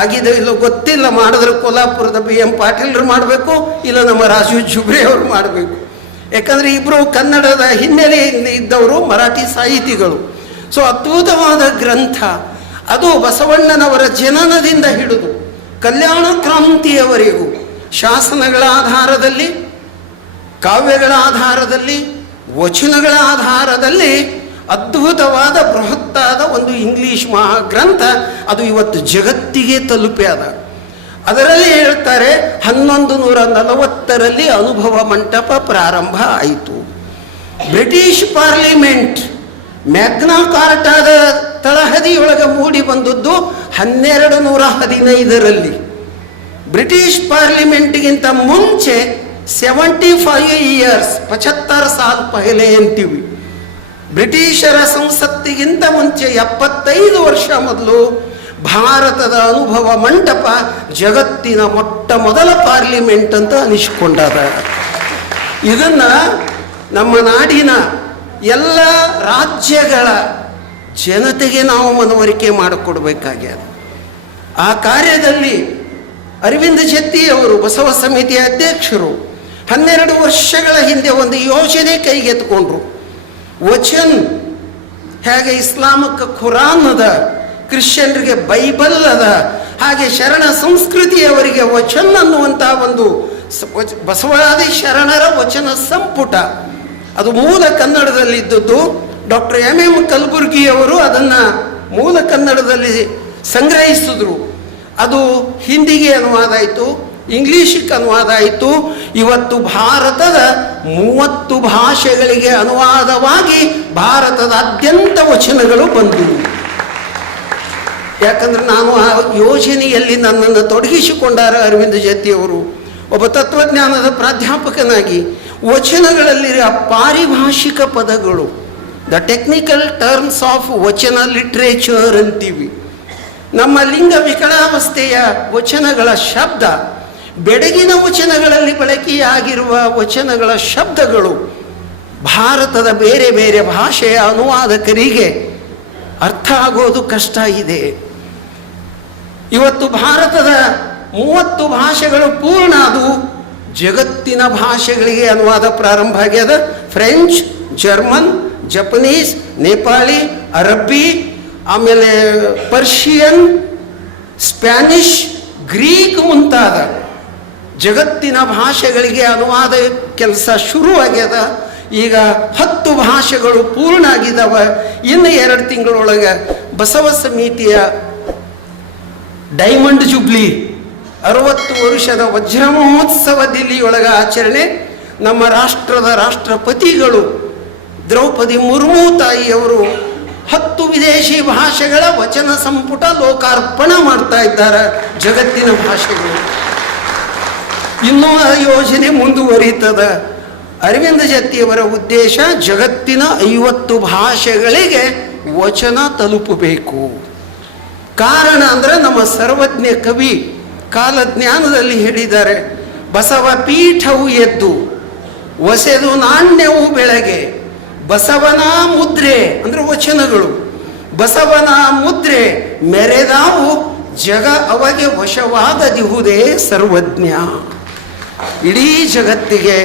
ಆಗಿದೆ ಇಲ್ಲೋ ಗೊತ್ತಿಲ್ಲ. ಮಾಡಿದ್ರೆ ಕೊಲ್ಲಾಪುರದ BM ಪಾಟೀಲ್ರು ಮಾಡಬೇಕು, ಇಲ್ಲ ನಮ್ಮ ರಾಜು ಜುಬ್ರೆ ಅವರು ಮಾಡಬೇಕು. ಯಾಕಂದರೆ ಇಬ್ಬರು ಕನ್ನಡದ ಹಿನ್ನೆಲೆಯಿಂದ ಇದ್ದವರು, ಮರಾಠಿ ಸಾಹಿತಿಗಳು. ಸೊ ಅದ್ಭುತವಾದ ಗ್ರಂಥ ಅದು. ಬಸವಣ್ಣನವರ ಜನನದಿಂದ ಹಿಡಿದು ಕಲ್ಯಾಣ ಕ್ರಾಂತಿಯವರೆಗೂ ಶಾಸನಗಳ ಆಧಾರದಲ್ಲಿ, ಕಾವ್ಯಗಳ ಆಧಾರದಲ್ಲಿ, ವಚನಗಳ ಆಧಾರದಲ್ಲಿ ಅದ್ಭುತವಾದ ಬೃಹತ್ತಾದ ಒಂದು ಇಂಗ್ಲೀಷ್ ಮಹಾಗ್ರಂಥ. ಅದು ಇವತ್ತು ಜಗತ್ತಿಗೆ ತಲುಪ್ಯಾದ. ಅದರಲ್ಲಿ ಹೇಳ್ತಾರೆ 1140ರಲ್ಲಿ ಅನುಭವ ಮಂಟಪ ಪ್ರಾರಂಭ ಆಯಿತು. ಬ್ರಿಟಿಷ್ ಪಾರ್ಲಿಮೆಂಟ್ ಮ್ಯಾಗ್ನಾ ಕಾರ್ಟಾದ ತಳಹದಿಯೊಳಗೆ ಮೂಡಿ ಬಂದದ್ದು 1215ರಲ್ಲಿ. ಬ್ರಿಟಿಷ್ ಪಾರ್ಲಿಮೆಂಟ್ಗಿಂತ ಮುಂಚೆ 75 ಇಯರ್ಸ್ 75 ಸಾಲ್ ಪಹಲೆ ಅಂತೀವಿ. ಬ್ರಿಟಿಷರ ಸಂಸತ್ತಿಗಿಂತ ಮುಂಚೆ 75 ವರ್ಷ ಮೊದಲು ಭಾರತದ ಅನುಭವ ಮಂಟಪ ಜಗತ್ತಿನ ಮೊಟ್ಟ ಮೊದಲ ಪಾರ್ಲಿಮೆಂಟ್ ಅಂತ ಅನಿಸ್ಕೊಂಡದ. ಇದನ್ನು ನಮ್ಮ ನಾಡಿನ ಎಲ್ಲ ರಾಜ್ಯಗಳ ಜನತೆಗೆ ನಾವು ಮನವರಿಕೆ ಮಾಡಿಕೊಡ್ಬೇಕಾಗ್ಯದ. ಆ ಕಾರ್ಯದಲ್ಲಿ ಅರವಿಂದ ಜತ್ತಿಯವರು ಬಸವ ಸಮಿತಿಯ ಅಧ್ಯಕ್ಷರು 12 ವರ್ಷಗಳ ಹಿಂದೆ ಒಂದು ಯೋಜನೆ ಕೈಗೆತ್ತಿಕೊಂಡ್ರು. ವಚನ್ ಹೇಗೆ ಇಸ್ಲಾಮಕ್ಕೆ ಖುರಾನ್ ಅದ, ಕ್ರಿಶ್ಚಿಯನ್ರಿಗೆ ಬೈಬಲ್ ಅದ, ಹಾಗೆ ಶರಣ ಸಂಸ್ಕೃತಿಯವರಿಗೆ ವಚನ ಅನ್ನುವಂಥ ಒಂದು ಬಸವಾದಿ ಶರಣರ ವಚನ ಸಂಪುಟ, ಅದು ಮೂಲ ಕನ್ನಡದಲ್ಲಿದ್ದದ್ದು. ಡಾಕ್ಟರ್ ಎಂ ಕಲಬುರ್ಗಿಯವರು ಅದನ್ನು ಮೂಲ ಕನ್ನಡದಲ್ಲಿ ಸಂಗ್ರಹಿಸಿದ್ರು. ಅದು ಹಿಂದಿಗೆ ಅನುವಾದ ಆಯಿತು, ಇಂಗ್ಲೀಷಿಗೆ ಅನುವಾದ ಆಯಿತು. ಇವತ್ತು ಭಾರತದ 30 ಭಾಷೆಗಳಿಗೆ ಅನುವಾದವಾಗಿ ಭಾರತದಾದ್ಯಂತ ವಚನಗಳು ಬಂದವು. ಯಾಕಂದ್ರೆ ನಾನು ಆ ಯೋಜನೆಯಲ್ಲಿ ನನ್ನನ್ನು ತೊಡಗಿಸಿಕೊಂಡಾರ ಅರವಿಂದ ಜತ್ತಿಯವರು. ಒಬ್ಬ ತತ್ವಜ್ಞಾನದ ಪ್ರಾಧ್ಯಾಪಕನಾಗಿ ವಚನಗಳಲ್ಲಿರುವ ಪಾರಿಭಾಷಿಕ ಪದಗಳು, ದ ಟೆಕ್ನಿಕಲ್ ಟರ್ಮ್ಸ್ ಆಫ್ ವಚನ ಲಿಟ್ರೇಚರ್ ಅಂತೀವಿ. ನಮ್ಮ ಲಿಂಗ ವಿಕಲಾವಸ್ಥೆಯ ವಚನಗಳ ಶಬ್ದ, ಬೆಡಗಿನ ವಚನಗಳಲ್ಲಿ ಬಳಕೆಯಾಗಿರುವ ವಚನಗಳ ಶಬ್ದಗಳು ಭಾರತದ ಬೇರೆ ಬೇರೆ ಭಾಷೆಯ ಅನುವಾದಕರಿಗೆ ಅರ್ಥ ಆಗೋದು ಕಷ್ಟ ಇದೆ. ಇವತ್ತು ಭಾರತದ 30 ಭಾಷೆಗಳು ಪೂರ್ಣ, ಅದು ಜಗತ್ತಿನ ಭಾಷೆಗಳಿಗೆ ಅನುವಾದ ಪ್ರಾರಂಭ ಆಗ್ಯದ. ಫ್ರೆಂಚ್, ಜರ್ಮನ್, ಜಪನೀಸ್, ನೇಪಾಳಿ, ಅರಬ್ಬಿ, ಆಮೇಲೆ ಪರ್ಷಿಯನ್, ಸ್ಪ್ಯಾನಿಷ್, ಗ್ರೀಕ್ ಮುಂತಾದ ಜಗತ್ತಿನ ಭಾಷೆಗಳಿಗೆ ಅನುವಾದ ಕೆಲಸ ಶುರುವಾಗ್ಯದ. ಈಗ 10 ಭಾಷೆಗಳು ಪೂರ್ಣ ಆಗಿದ್ದಾವೆ. ಇನ್ನು 2 ತಿಂಗಳೊಳಗೆ ಬಸವ ಸಮಿತಿಯ ಡೈಮಂಡ್ ಜುಬ್ಲಿ 60 ವರ್ಷದ ವಜ್ರ ಮಹೋತ್ಸವ ದಿಲ್ಲಿಯೊಳಗೆ ಆಚರಣೆ. ನಮ್ಮ ರಾಷ್ಟ್ರದ ರಾಷ್ಟ್ರಪತಿಗಳು ದ್ರೌಪದಿ ಮುರ್ಮು ತಾಯಿಯವರು 10 ವಿದೇಶಿ ಭಾಷೆಗಳ ವಚನ ಸಂಪುಟ ಲೋಕಾರ್ಪಣೆ ಮಾಡ್ತಾ ಇದ್ದಾರೆ. ಜಗತ್ತಿನ ಭಾಷೆಗಳು ಇನ್ನೂ ಆ ಯೋಜನೆ ಮುಂದುವರಿತದ. ಅರವಿಂದ ಜತ್ತಿಯವರ ಉದ್ದೇಶ ಜಗತ್ತಿನ 50 ಭಾಷೆಗಳಿಗೆ ವಚನ ತಲುಪಬೇಕು. ಕಾರಣ ಅಂದರೆ ನಮ್ಮ ಸರ್ವಜ್ಞ ಕವಿ ಕಾಲಜ್ಞಾನದಲ್ಲಿ ಹೇಳಿದ್ದಾರೆ, ಬಸವ ಪೀಠವು ಎದ್ದು ಒಸೆದು ನಾಣ್ಯವು ಬೆಳಗ್ಗೆ, ಬಸವನ ಮುದ್ರೆ ಅಂದರೆ ವಚನಗಳು, ಬಸವನ ಮುದ್ರೆ ಮೆರೆದಾವು ಜಗ ಅಮಗೆ ವಶವಾಗದಿಹುದೇ ಸರ್ವಜ್ಞ. ಇಡೀ ಜಗತ್ತಿಗೆ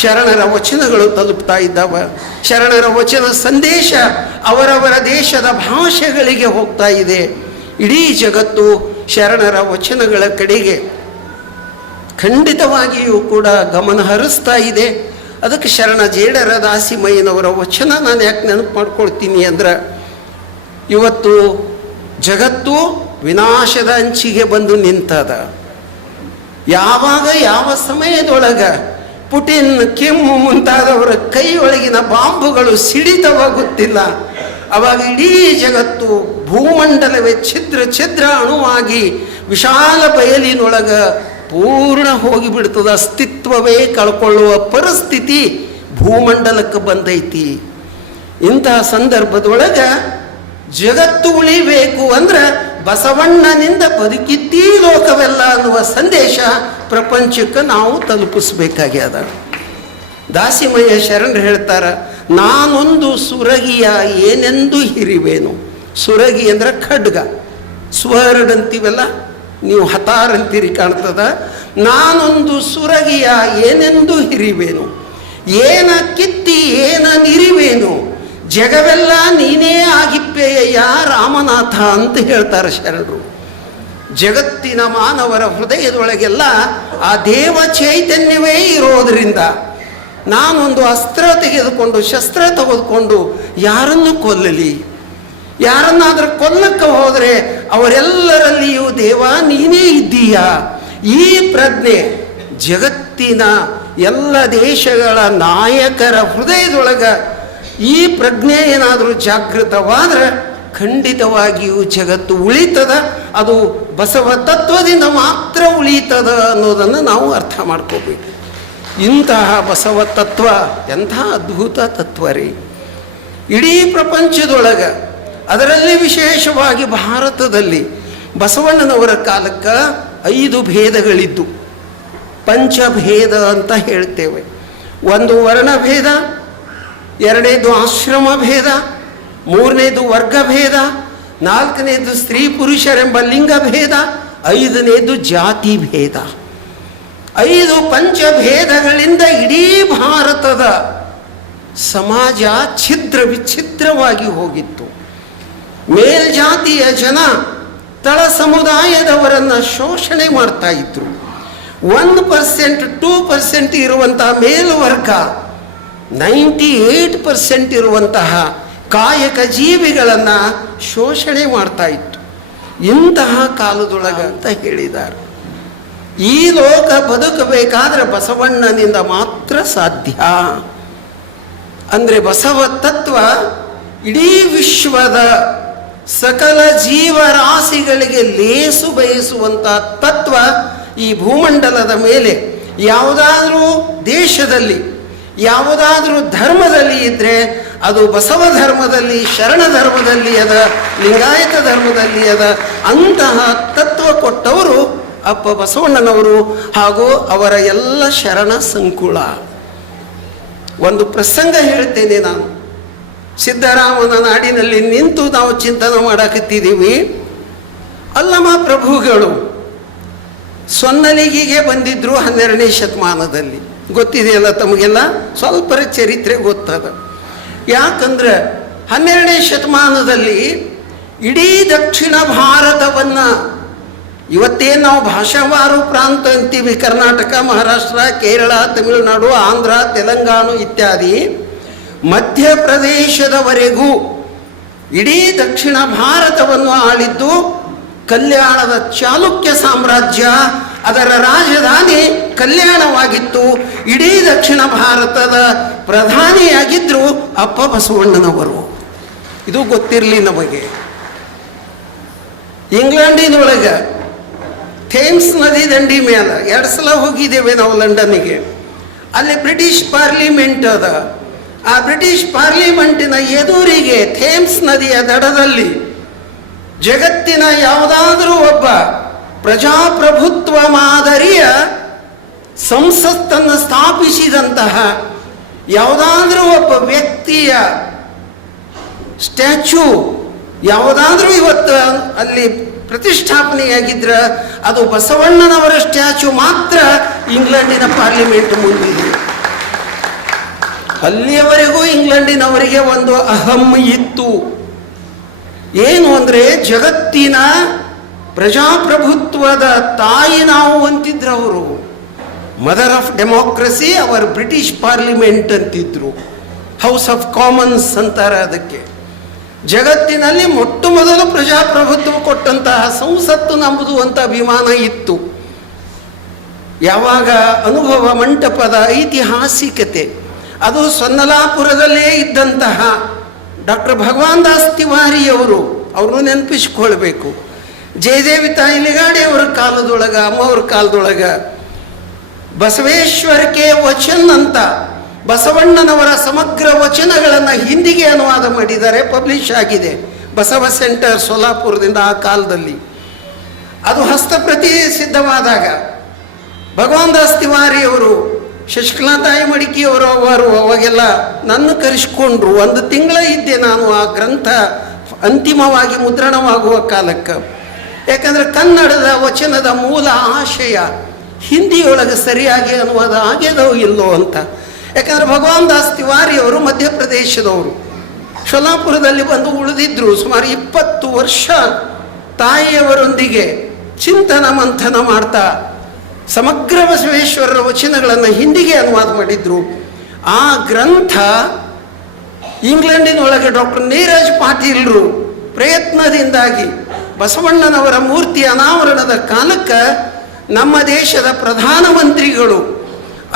ಶರಣರ ವಚನಗಳು ತಲುಪ್ತಾ ಇದ್ದಾವೆ. ಶರಣರ ವಚನ ಸಂದೇಶ ಅವರವರ ದೇಶದ ಭಾಷೆಗಳಿಗೆ ಹೋಗ್ತಾ ಇದೆ. ಇಡೀ ಜಗತ್ತು ಶರಣರ ವಚನಗಳ ಕಡೆಗೆ ಖಂಡಿತವಾಗಿಯೂ ಕೂಡ ಗಮನ ಹರಿಸ್ತಾ ಇದೆ. ಅದಕ್ಕೆ ಶರಣ ಜೇಡರ ದಾಸಿಮಯ್ಯನವರ ವಚನ ನಾನು ಯಾಕೆ ನೆನಪು ಮಾಡ್ಕೊಳ್ತೀನಿ ಅಂದ್ರೆ, ಇವತ್ತು ಜಗತ್ತು ವಿನಾಶದ ಅಂಚಿಗೆ ಬಂದು ನಿಂತದ. ಯಾವಾಗ ಯಾವ ಸಮಯದೊಳಗೆ ಪುಟಿನ್, ಕಿಮ್ ಮುಂತಾದವರ ಕೈಯೊಳಗಿನ ಬಾಂಬುಗಳು ಸಿಡಿತವ ಗೊತ್ತಿಲ್ಲ. ಅವಾಗ ಇಡೀ ಜಗತ್ತು ಭೂಮಂಡಲವೇ ಛಿದ್ರ ಛಿದ್ರ ಅಣುವಾಗಿ ವಿಶಾಲ ಬಯಲಿನೊಳಗೆ ಪೂರ್ಣ ಹೋಗಿಬಿಡ್ತದ. ಅಸ್ತಿತ್ವವೇ ಕಳ್ಕೊಳ್ಳುವ ಪರಿಸ್ಥಿತಿ ಭೂಮಂಡಲಕ್ಕೆ ಬಂದೈತಿ. ಇಂತಹ ಸಂದರ್ಭದೊಳಗೆ ಜಗತ್ತು ಉಳಿಬೇಕು ಅಂದ್ರೆ ಬಸವಣ್ಣನಿಂದ ಬದುಕಿದ್ದೀ ಲೋಕವೆಲ್ಲ ಅನ್ನುವ ಸಂದೇಶ ಪ್ರಪಂಚಕ್ಕೆ ನಾವು ತಲುಪಿಸ್ಬೇಕಾಗ್ಯದ. ದಾಸಿಮಯ್ಯ ಶರಣರು ಹೇಳ್ತಾರೆ, ನಾನೊಂದು ಸುರಗಿಯ ಏನೆಂದು ಹಿರಿವೇನು. ಸುರಗಿ ಅಂದ್ರೆ ಖಡ್ಗ, ಸ್ವರ್ಡ್ ಅಂತೀವಲ್ಲ, ನೀವು ಹತಾರ್ ಅಂತೀರಿ ಕಾಣ್ತದ. ನಾನೊಂದು ಸುರಗಿಯ ಏನೆಂದು ಹಿರಿವೇನು, ಏನ ಕಿತ್ತಿ ಏನ ನಿರಿವೇನು, ಜಗವೆಲ್ಲ ನೀನೇ ಆಗಿಪ್ಪೆಯ ರಾಮನಾಥ ಅಂತ ಹೇಳ್ತಾರೆ ಶರಣರು. ಜಗತ್ತಿನ ಮಾನವರ ಹೃದಯದೊಳಗೆಲ್ಲ ಆ ದೇವ ಚೈತನ್ಯವೇ ಇರೋದರಿಂದ ನಾನೊಂದು ಅಸ್ತ್ರ ತೆಗೆದುಕೊಂಡು, ಶಸ್ತ್ರ ತೆಗೆದುಕೊಂಡು ಯಾರನ್ನು ಕೊಲ್ಲಲಿ, ಯಾರನ್ನಾದರೂ ಕೊಲ್ಲಕ್ಕೆ ಹೋದರೆ ಅವರೆಲ್ಲರಲ್ಲಿಯೂ ದೇವ ನೀನೇ ಇದ್ದೀಯಾ. ಈ ಪ್ರಜ್ಞೆ ಜಗತ್ತಿನ ಎಲ್ಲ ದೇಶಗಳ ನಾಯಕರ ಹೃದಯದೊಳಗೆ ಈ ಪ್ರಜ್ಞೆ ಏನಾದರೂ ಜಾಗೃತವಾದರೆ ಖಂಡಿತವಾಗಿಯೂ ಜಗತ್ತು ಉಳಿತದ. ಅದು ಬಸವ ತತ್ವದಿಂದ ಮಾತ್ರ ಉಳಿತದ ಅನ್ನೋದನ್ನು ನಾವು ಅರ್ಥ ಮಾಡ್ಕೋಬೇಕು. ಇಂತಹ ಬಸವ ತತ್ವ ಎಂಥ ಅದ್ಭುತ ತತ್ವ ರೀ. ಇಡೀ ಪ್ರಪಂಚದೊಳಗೆ, ಅದರಲ್ಲಿ ವಿಶೇಷವಾಗಿ ಭಾರತದಲ್ಲಿ ಬಸವಣ್ಣನವರ ಕಾಲಕ್ಕೆ 5 ಭೇದಗಳಿದ್ದು, ಪಂಚಭೇದ ಅಂತ ಹೇಳ್ತೇವೆ. ಒಂದು ವರ್ಣಭೇದ, 2ನೇದು ಆಶ್ರಮ ಭೇದ, 3ನೇದು ವರ್ಗಭೇದ, 4ನೇದು ಸ್ತ್ರೀ ಪುರುಷರೆಂಬ ಲಿಂಗ ಭೇದ, 5ನೇದು ಜಾತಿ ಭೇದ. 5 ಪಂಚಭೇದಗಳಿಂದ ಇಡೀ ಭಾರತದ ಸಮಾಜ ಛಿದ್ರ ವಿಚ್ಛಿದ್ರವಾಗಿ ಹೋಗಿತ್ತು. ಮೇಲ್ಜಾತಿಯ ಜನ ತಳ ಸಮುದಾಯದವರನ್ನು ಶೋಷಣೆ ಮಾಡ್ತಾ ಇದ್ರು. 1% 2% ಇರುವಂತಹ ಮೇಲ್ವರ್ಗ 98% ಇರುವಂತಹ ಕಾಯಕ ಜೀವಿಗಳನ್ನು ಶೋಷಣೆ ಮಾಡ್ತಾ ಇತ್ತು. ಇಂತಹ ಕಾಲದೊಳಗ ಅಂತ ಹೇಳಿದ್ದಾರೆ. ಈ ಲೋಕ ಬದುಕಬೇಕಾದ್ರೆ ಬಸವಣ್ಣನಿಂದ ಮಾತ್ರ ಸಾಧ್ಯ. ಅಂದರೆ ಬಸವ ತತ್ವ ಇಡೀ ವಿಶ್ವದ ಸಕಲ ಜೀವರಾಶಿಗಳಿಗೆ ಲೇಸು ಬಯಸುವಂಥ ತತ್ವ. ಈ ಭೂಮಂಡಲದ ಮೇಲೆ ಯಾವುದಾದ್ರೂ ದೇಶದಲ್ಲಿ ಯಾವುದಾದ್ರೂ ಧರ್ಮದಲ್ಲಿ ಇದ್ದರೆ ಅದು ಬಸವ ಧರ್ಮದಲ್ಲಿ, ಶರಣ ಧರ್ಮದಲ್ಲಿ ಅದ, ಲಿಂಗಾಯತ ಧರ್ಮದಲ್ಲಿ ಅದ. ಅಂತಹ ತತ್ವ ಕೊಟ್ಟವರು ಅಪ್ಪ ಬಸವಣ್ಣನವರು ಹಾಗೂ ಅವರ ಎಲ್ಲ ಶರಣ ಸಂಕುಳ. ಒಂದು ಪ್ರಸಂಗ ಹೇಳ್ತೇನೆ ನಾನು. ಸಿದ್ದರಾಮನ ನಾಡಿನಲ್ಲಿ ನಿಂತು ನಾವು ಚಿಂತನೆ ಮಾಡಕತ್ತಿದ್ದೀವಿ. ಅಲ್ಲಮ ಪ್ರಭುಗಳು ಸೊನ್ನಲಿಗೆಗೆ ಬಂದಿದ್ರು 12ನೇ ಶತಮಾನದಲ್ಲಿ. ಗೊತ್ತಿದೆಯಲ್ಲ ತಮಗೆಲ್ಲ, ಸ್ವಲ್ಪ ಚರಿತ್ರೆ ಗೊತ್ತದ. ಯಾಕಂದ್ರೆ 12ನೇ ಶತಮಾನದಲ್ಲಿ ಇಡೀ ದಕ್ಷಿಣ ಭಾರತವನ್ನು, ಇವತ್ತೇನು ನಾವು ಭಾಷಾವಾರು ಪ್ರಾಂತ ಅಂತೀವಿ, ಕರ್ನಾಟಕ, ಮಹಾರಾಷ್ಟ್ರ, ಕೇರಳ, ತಮಿಳುನಾಡು, ಆಂಧ್ರ, ತೆಲಂಗಾಣ ಇತ್ಯಾದಿ, ಮಧ್ಯಪ್ರದೇಶದವರೆಗೂ ಇಡೀ ದಕ್ಷಿಣ ಭಾರತವನ್ನು ಆಳಿದ್ದು ಕಲ್ಯಾಣದ ಚಾಲುಕ್ಯ ಸಾಮ್ರಾಜ್ಯ. ಅದರ ರಾಜಧಾನಿ ಕಲ್ಯಾಣವಾಗಿತ್ತು. ಇಡೀ ದಕ್ಷಿಣ ಭಾರತದ ಪ್ರಧಾನಿಯಾಗಿದ್ದರು ಅಪ್ಪ ಬಸವಣ್ಣನವರು. ಇದು ಗೊತ್ತಿರಲಿ ನಮಗೆ. ಇಂಗ್ಲೆಂಡಿನೊಳಗೆ ಥೇಮ್ಸ್ ನದಿ ದಂಡಿ ಮೇಲೆ 2 ಸಲ ಹೋಗಿದ್ದೇವೆ ನಾವು ಲಂಡನ್ನಿಗೆ. ಅಲ್ಲಿ ಬ್ರಿಟಿಷ್ ಪಾರ್ಲಿಮೆಂಟ್ ಅದ. ಆ ಬ್ರಿಟಿಷ್ ಪಾರ್ಲಿಮೆಂಟಿನ ಎದುರಿಗೆ ಥೇಮ್ಸ್ ನದಿಯ ದಡದಲ್ಲಿ ಜಗತ್ತಿನ ಯಾವುದಾದ್ರೂ ಒಬ್ಬ ಪ್ರಜಾಪ್ರಭುತ್ವ ಮಾದರಿಯ ಸಂಸತ್ತನ್ನು ಸ್ಥಾಪಿಸಿದಂತಹ ಯಾವುದಾದ್ರೂ ಒಬ್ಬ ವ್ಯಕ್ತಿಯ ಸ್ಟ್ಯಾಚ್ಯೂ ಯಾವುದಾದ್ರೂ ಇವತ್ತು ಅಲ್ಲಿ ಪ್ರತಿಷ್ಠಾಪನೆಯಾಗಿದ್ರೆ ಅದು ಬಸವಣ್ಣನವರ ಸ್ಟ್ಯಾಚ್ಯೂ ಮಾತ್ರ ಇಂಗ್ಲೆಂಡಿನ ಪಾರ್ಲಿಮೆಂಟ್ ಮುಂದಿದೆ. ಅಲ್ಲಿಯವರೆಗೂ ಇಂಗ್ಲೆಂಡಿನವರಿಗೆ ಒಂದು ಅಹಂ ಇತ್ತು. ಏನು ಅಂದರೆ ಜಗತ್ತಿನ ಪ್ರಜಾಪ್ರಭುತ್ವದ ತಾಯಿ ನಾವು ಅಂತಿದ್ರು ಅವರು. ಮದರ್ ಆಫ್ ಡೆಮೋಕ್ರಸಿ ಅವರ್ ಬ್ರಿಟಿಷ್ ಪಾರ್ಲಿಮೆಂಟ್ ಅಂತಿದ್ರು. ಹೌಸ್ ಆಫ್ ಕಾಮನ್ಸ್ ಅಂತಾರೆ ಅದಕ್ಕೆ. ಜಗತ್ತಿನಲ್ಲಿ ಮೊಟ್ಟ ಮೊದಲು ಪ್ರಜಾಪ್ರಭುತ್ವ ಕೊಟ್ಟಂತಹ ಸಂಸತ್ತು ನಮ್ಮದು ಅಂತ ಅಭಿಮಾನ ಇತ್ತು. ಯಾವಾಗ ಅನುಭವ ಮಂಟಪದ ಐತಿಹಾಸಿಕತೆ ಅದು ಸೊನ್ನಲಾಪುರದಲ್ಲೇ ಇದ್ದಂತಹ ಡಾಕ್ಟರ್ ಭಗವಾನ್ ದಾಸ್ ತಿವಾರಿಯವರು, ಅವ್ರನ್ನೂ ನೆನಪಿಸ್ಕೊಳ್ಬೇಕು. ಜಯದೇವಿ ತಾಯಿ ಲಿಗಾಡಿ ಅವರ ಕಾಲದೊಳಗ, ಅಮ್ಮವ್ರ ಕಾಲದೊಳಗ ಬಸವೇಶ್ವರಕ್ಕೆ ವಚನ್ ಅಂತ ಬಸವಣ್ಣನವರ ಸಮಗ್ರ ವಚನಗಳನ್ನು ಹಿಂದಿಗೆ ಅನುವಾದ ಮಾಡಿದ್ದಾರೆ, ಪಬ್ಲಿಷ್ ಆಗಿದೆ. ಬಸವ ಸೆಂಟರ್ ಸೋಲಾಪುರದಿಂದ. ಆ ಕಾಲದಲ್ಲಿ ಅದು ಹಸ್ತಪ್ರತಿ ಸಿದ್ಧವಾದಾಗ ಭಗವಾನ್ ದಾಸ್ ತಿವಾರಿಯವರು, ಶಶಿಕಲಾತಾಯಿ ಮಡಿಕೆಯವರು ಅವಾಗೆಲ್ಲ ನನ್ನ ಕರೆಸ್ಕೊಂಡ್ರು. 1 ತಿಂಗಳ ಇದ್ದೆ ನಾನು ಆ ಗ್ರಂಥ ಅಂತಿಮವಾಗಿ ಮುದ್ರಣವಾಗುವ ಕಾಲಕ್ಕೆ. ಯಾಕಂದರೆ ಕನ್ನಡದ ವಚನದ ಮೂಲ ಆಶಯ ಹಿಂದಿಯೊಳಗೆ ಸರಿಯಾಗಿ ಅನುವಾದ ಆಗ್ಯದೋ ಇಲ್ಲೋ ಅಂತ. ಯಾಕಂದರೆ ಭಗವಾನ್ ದಾಸ್ ತಿವಾರಿಯವರು ಮಧ್ಯಪ್ರದೇಶದವರು, ಶೋಲಾಪುರದಲ್ಲಿ ಬಂದು ಉಳಿದಿದ್ರು. ಸುಮಾರು 20 ವರ್ಷ ತಾಯಿಯವರೊಂದಿಗೆ ಚಿಂತನ ಮಂಥನ ಮಾಡ್ತಾ ಸಮಗ್ರ ಬಸವೇಶ್ವರರ ವಚನಗಳನ್ನು ಹಿಂದಿಗೆ ಅನುವಾದ ಮಾಡಿದ್ರು. ಆ ಗ್ರಂಥ ಇಂಗ್ಲೆಂಡಿನೊಳಗೆ ಡಾಕ್ಟರ್ ನೀರಜ್ ಪಾಟೀಲ್ರು ಪ್ರಯತ್ನದಿಂದಾಗಿ ಬಸವಣ್ಣನವರ ಮೂರ್ತಿ ಅನಾವರಣದ ಕಾಲಕ್ಕೆ ನಮ್ಮ ದೇಶದ ಪ್ರಧಾನಮಂತ್ರಿಗಳು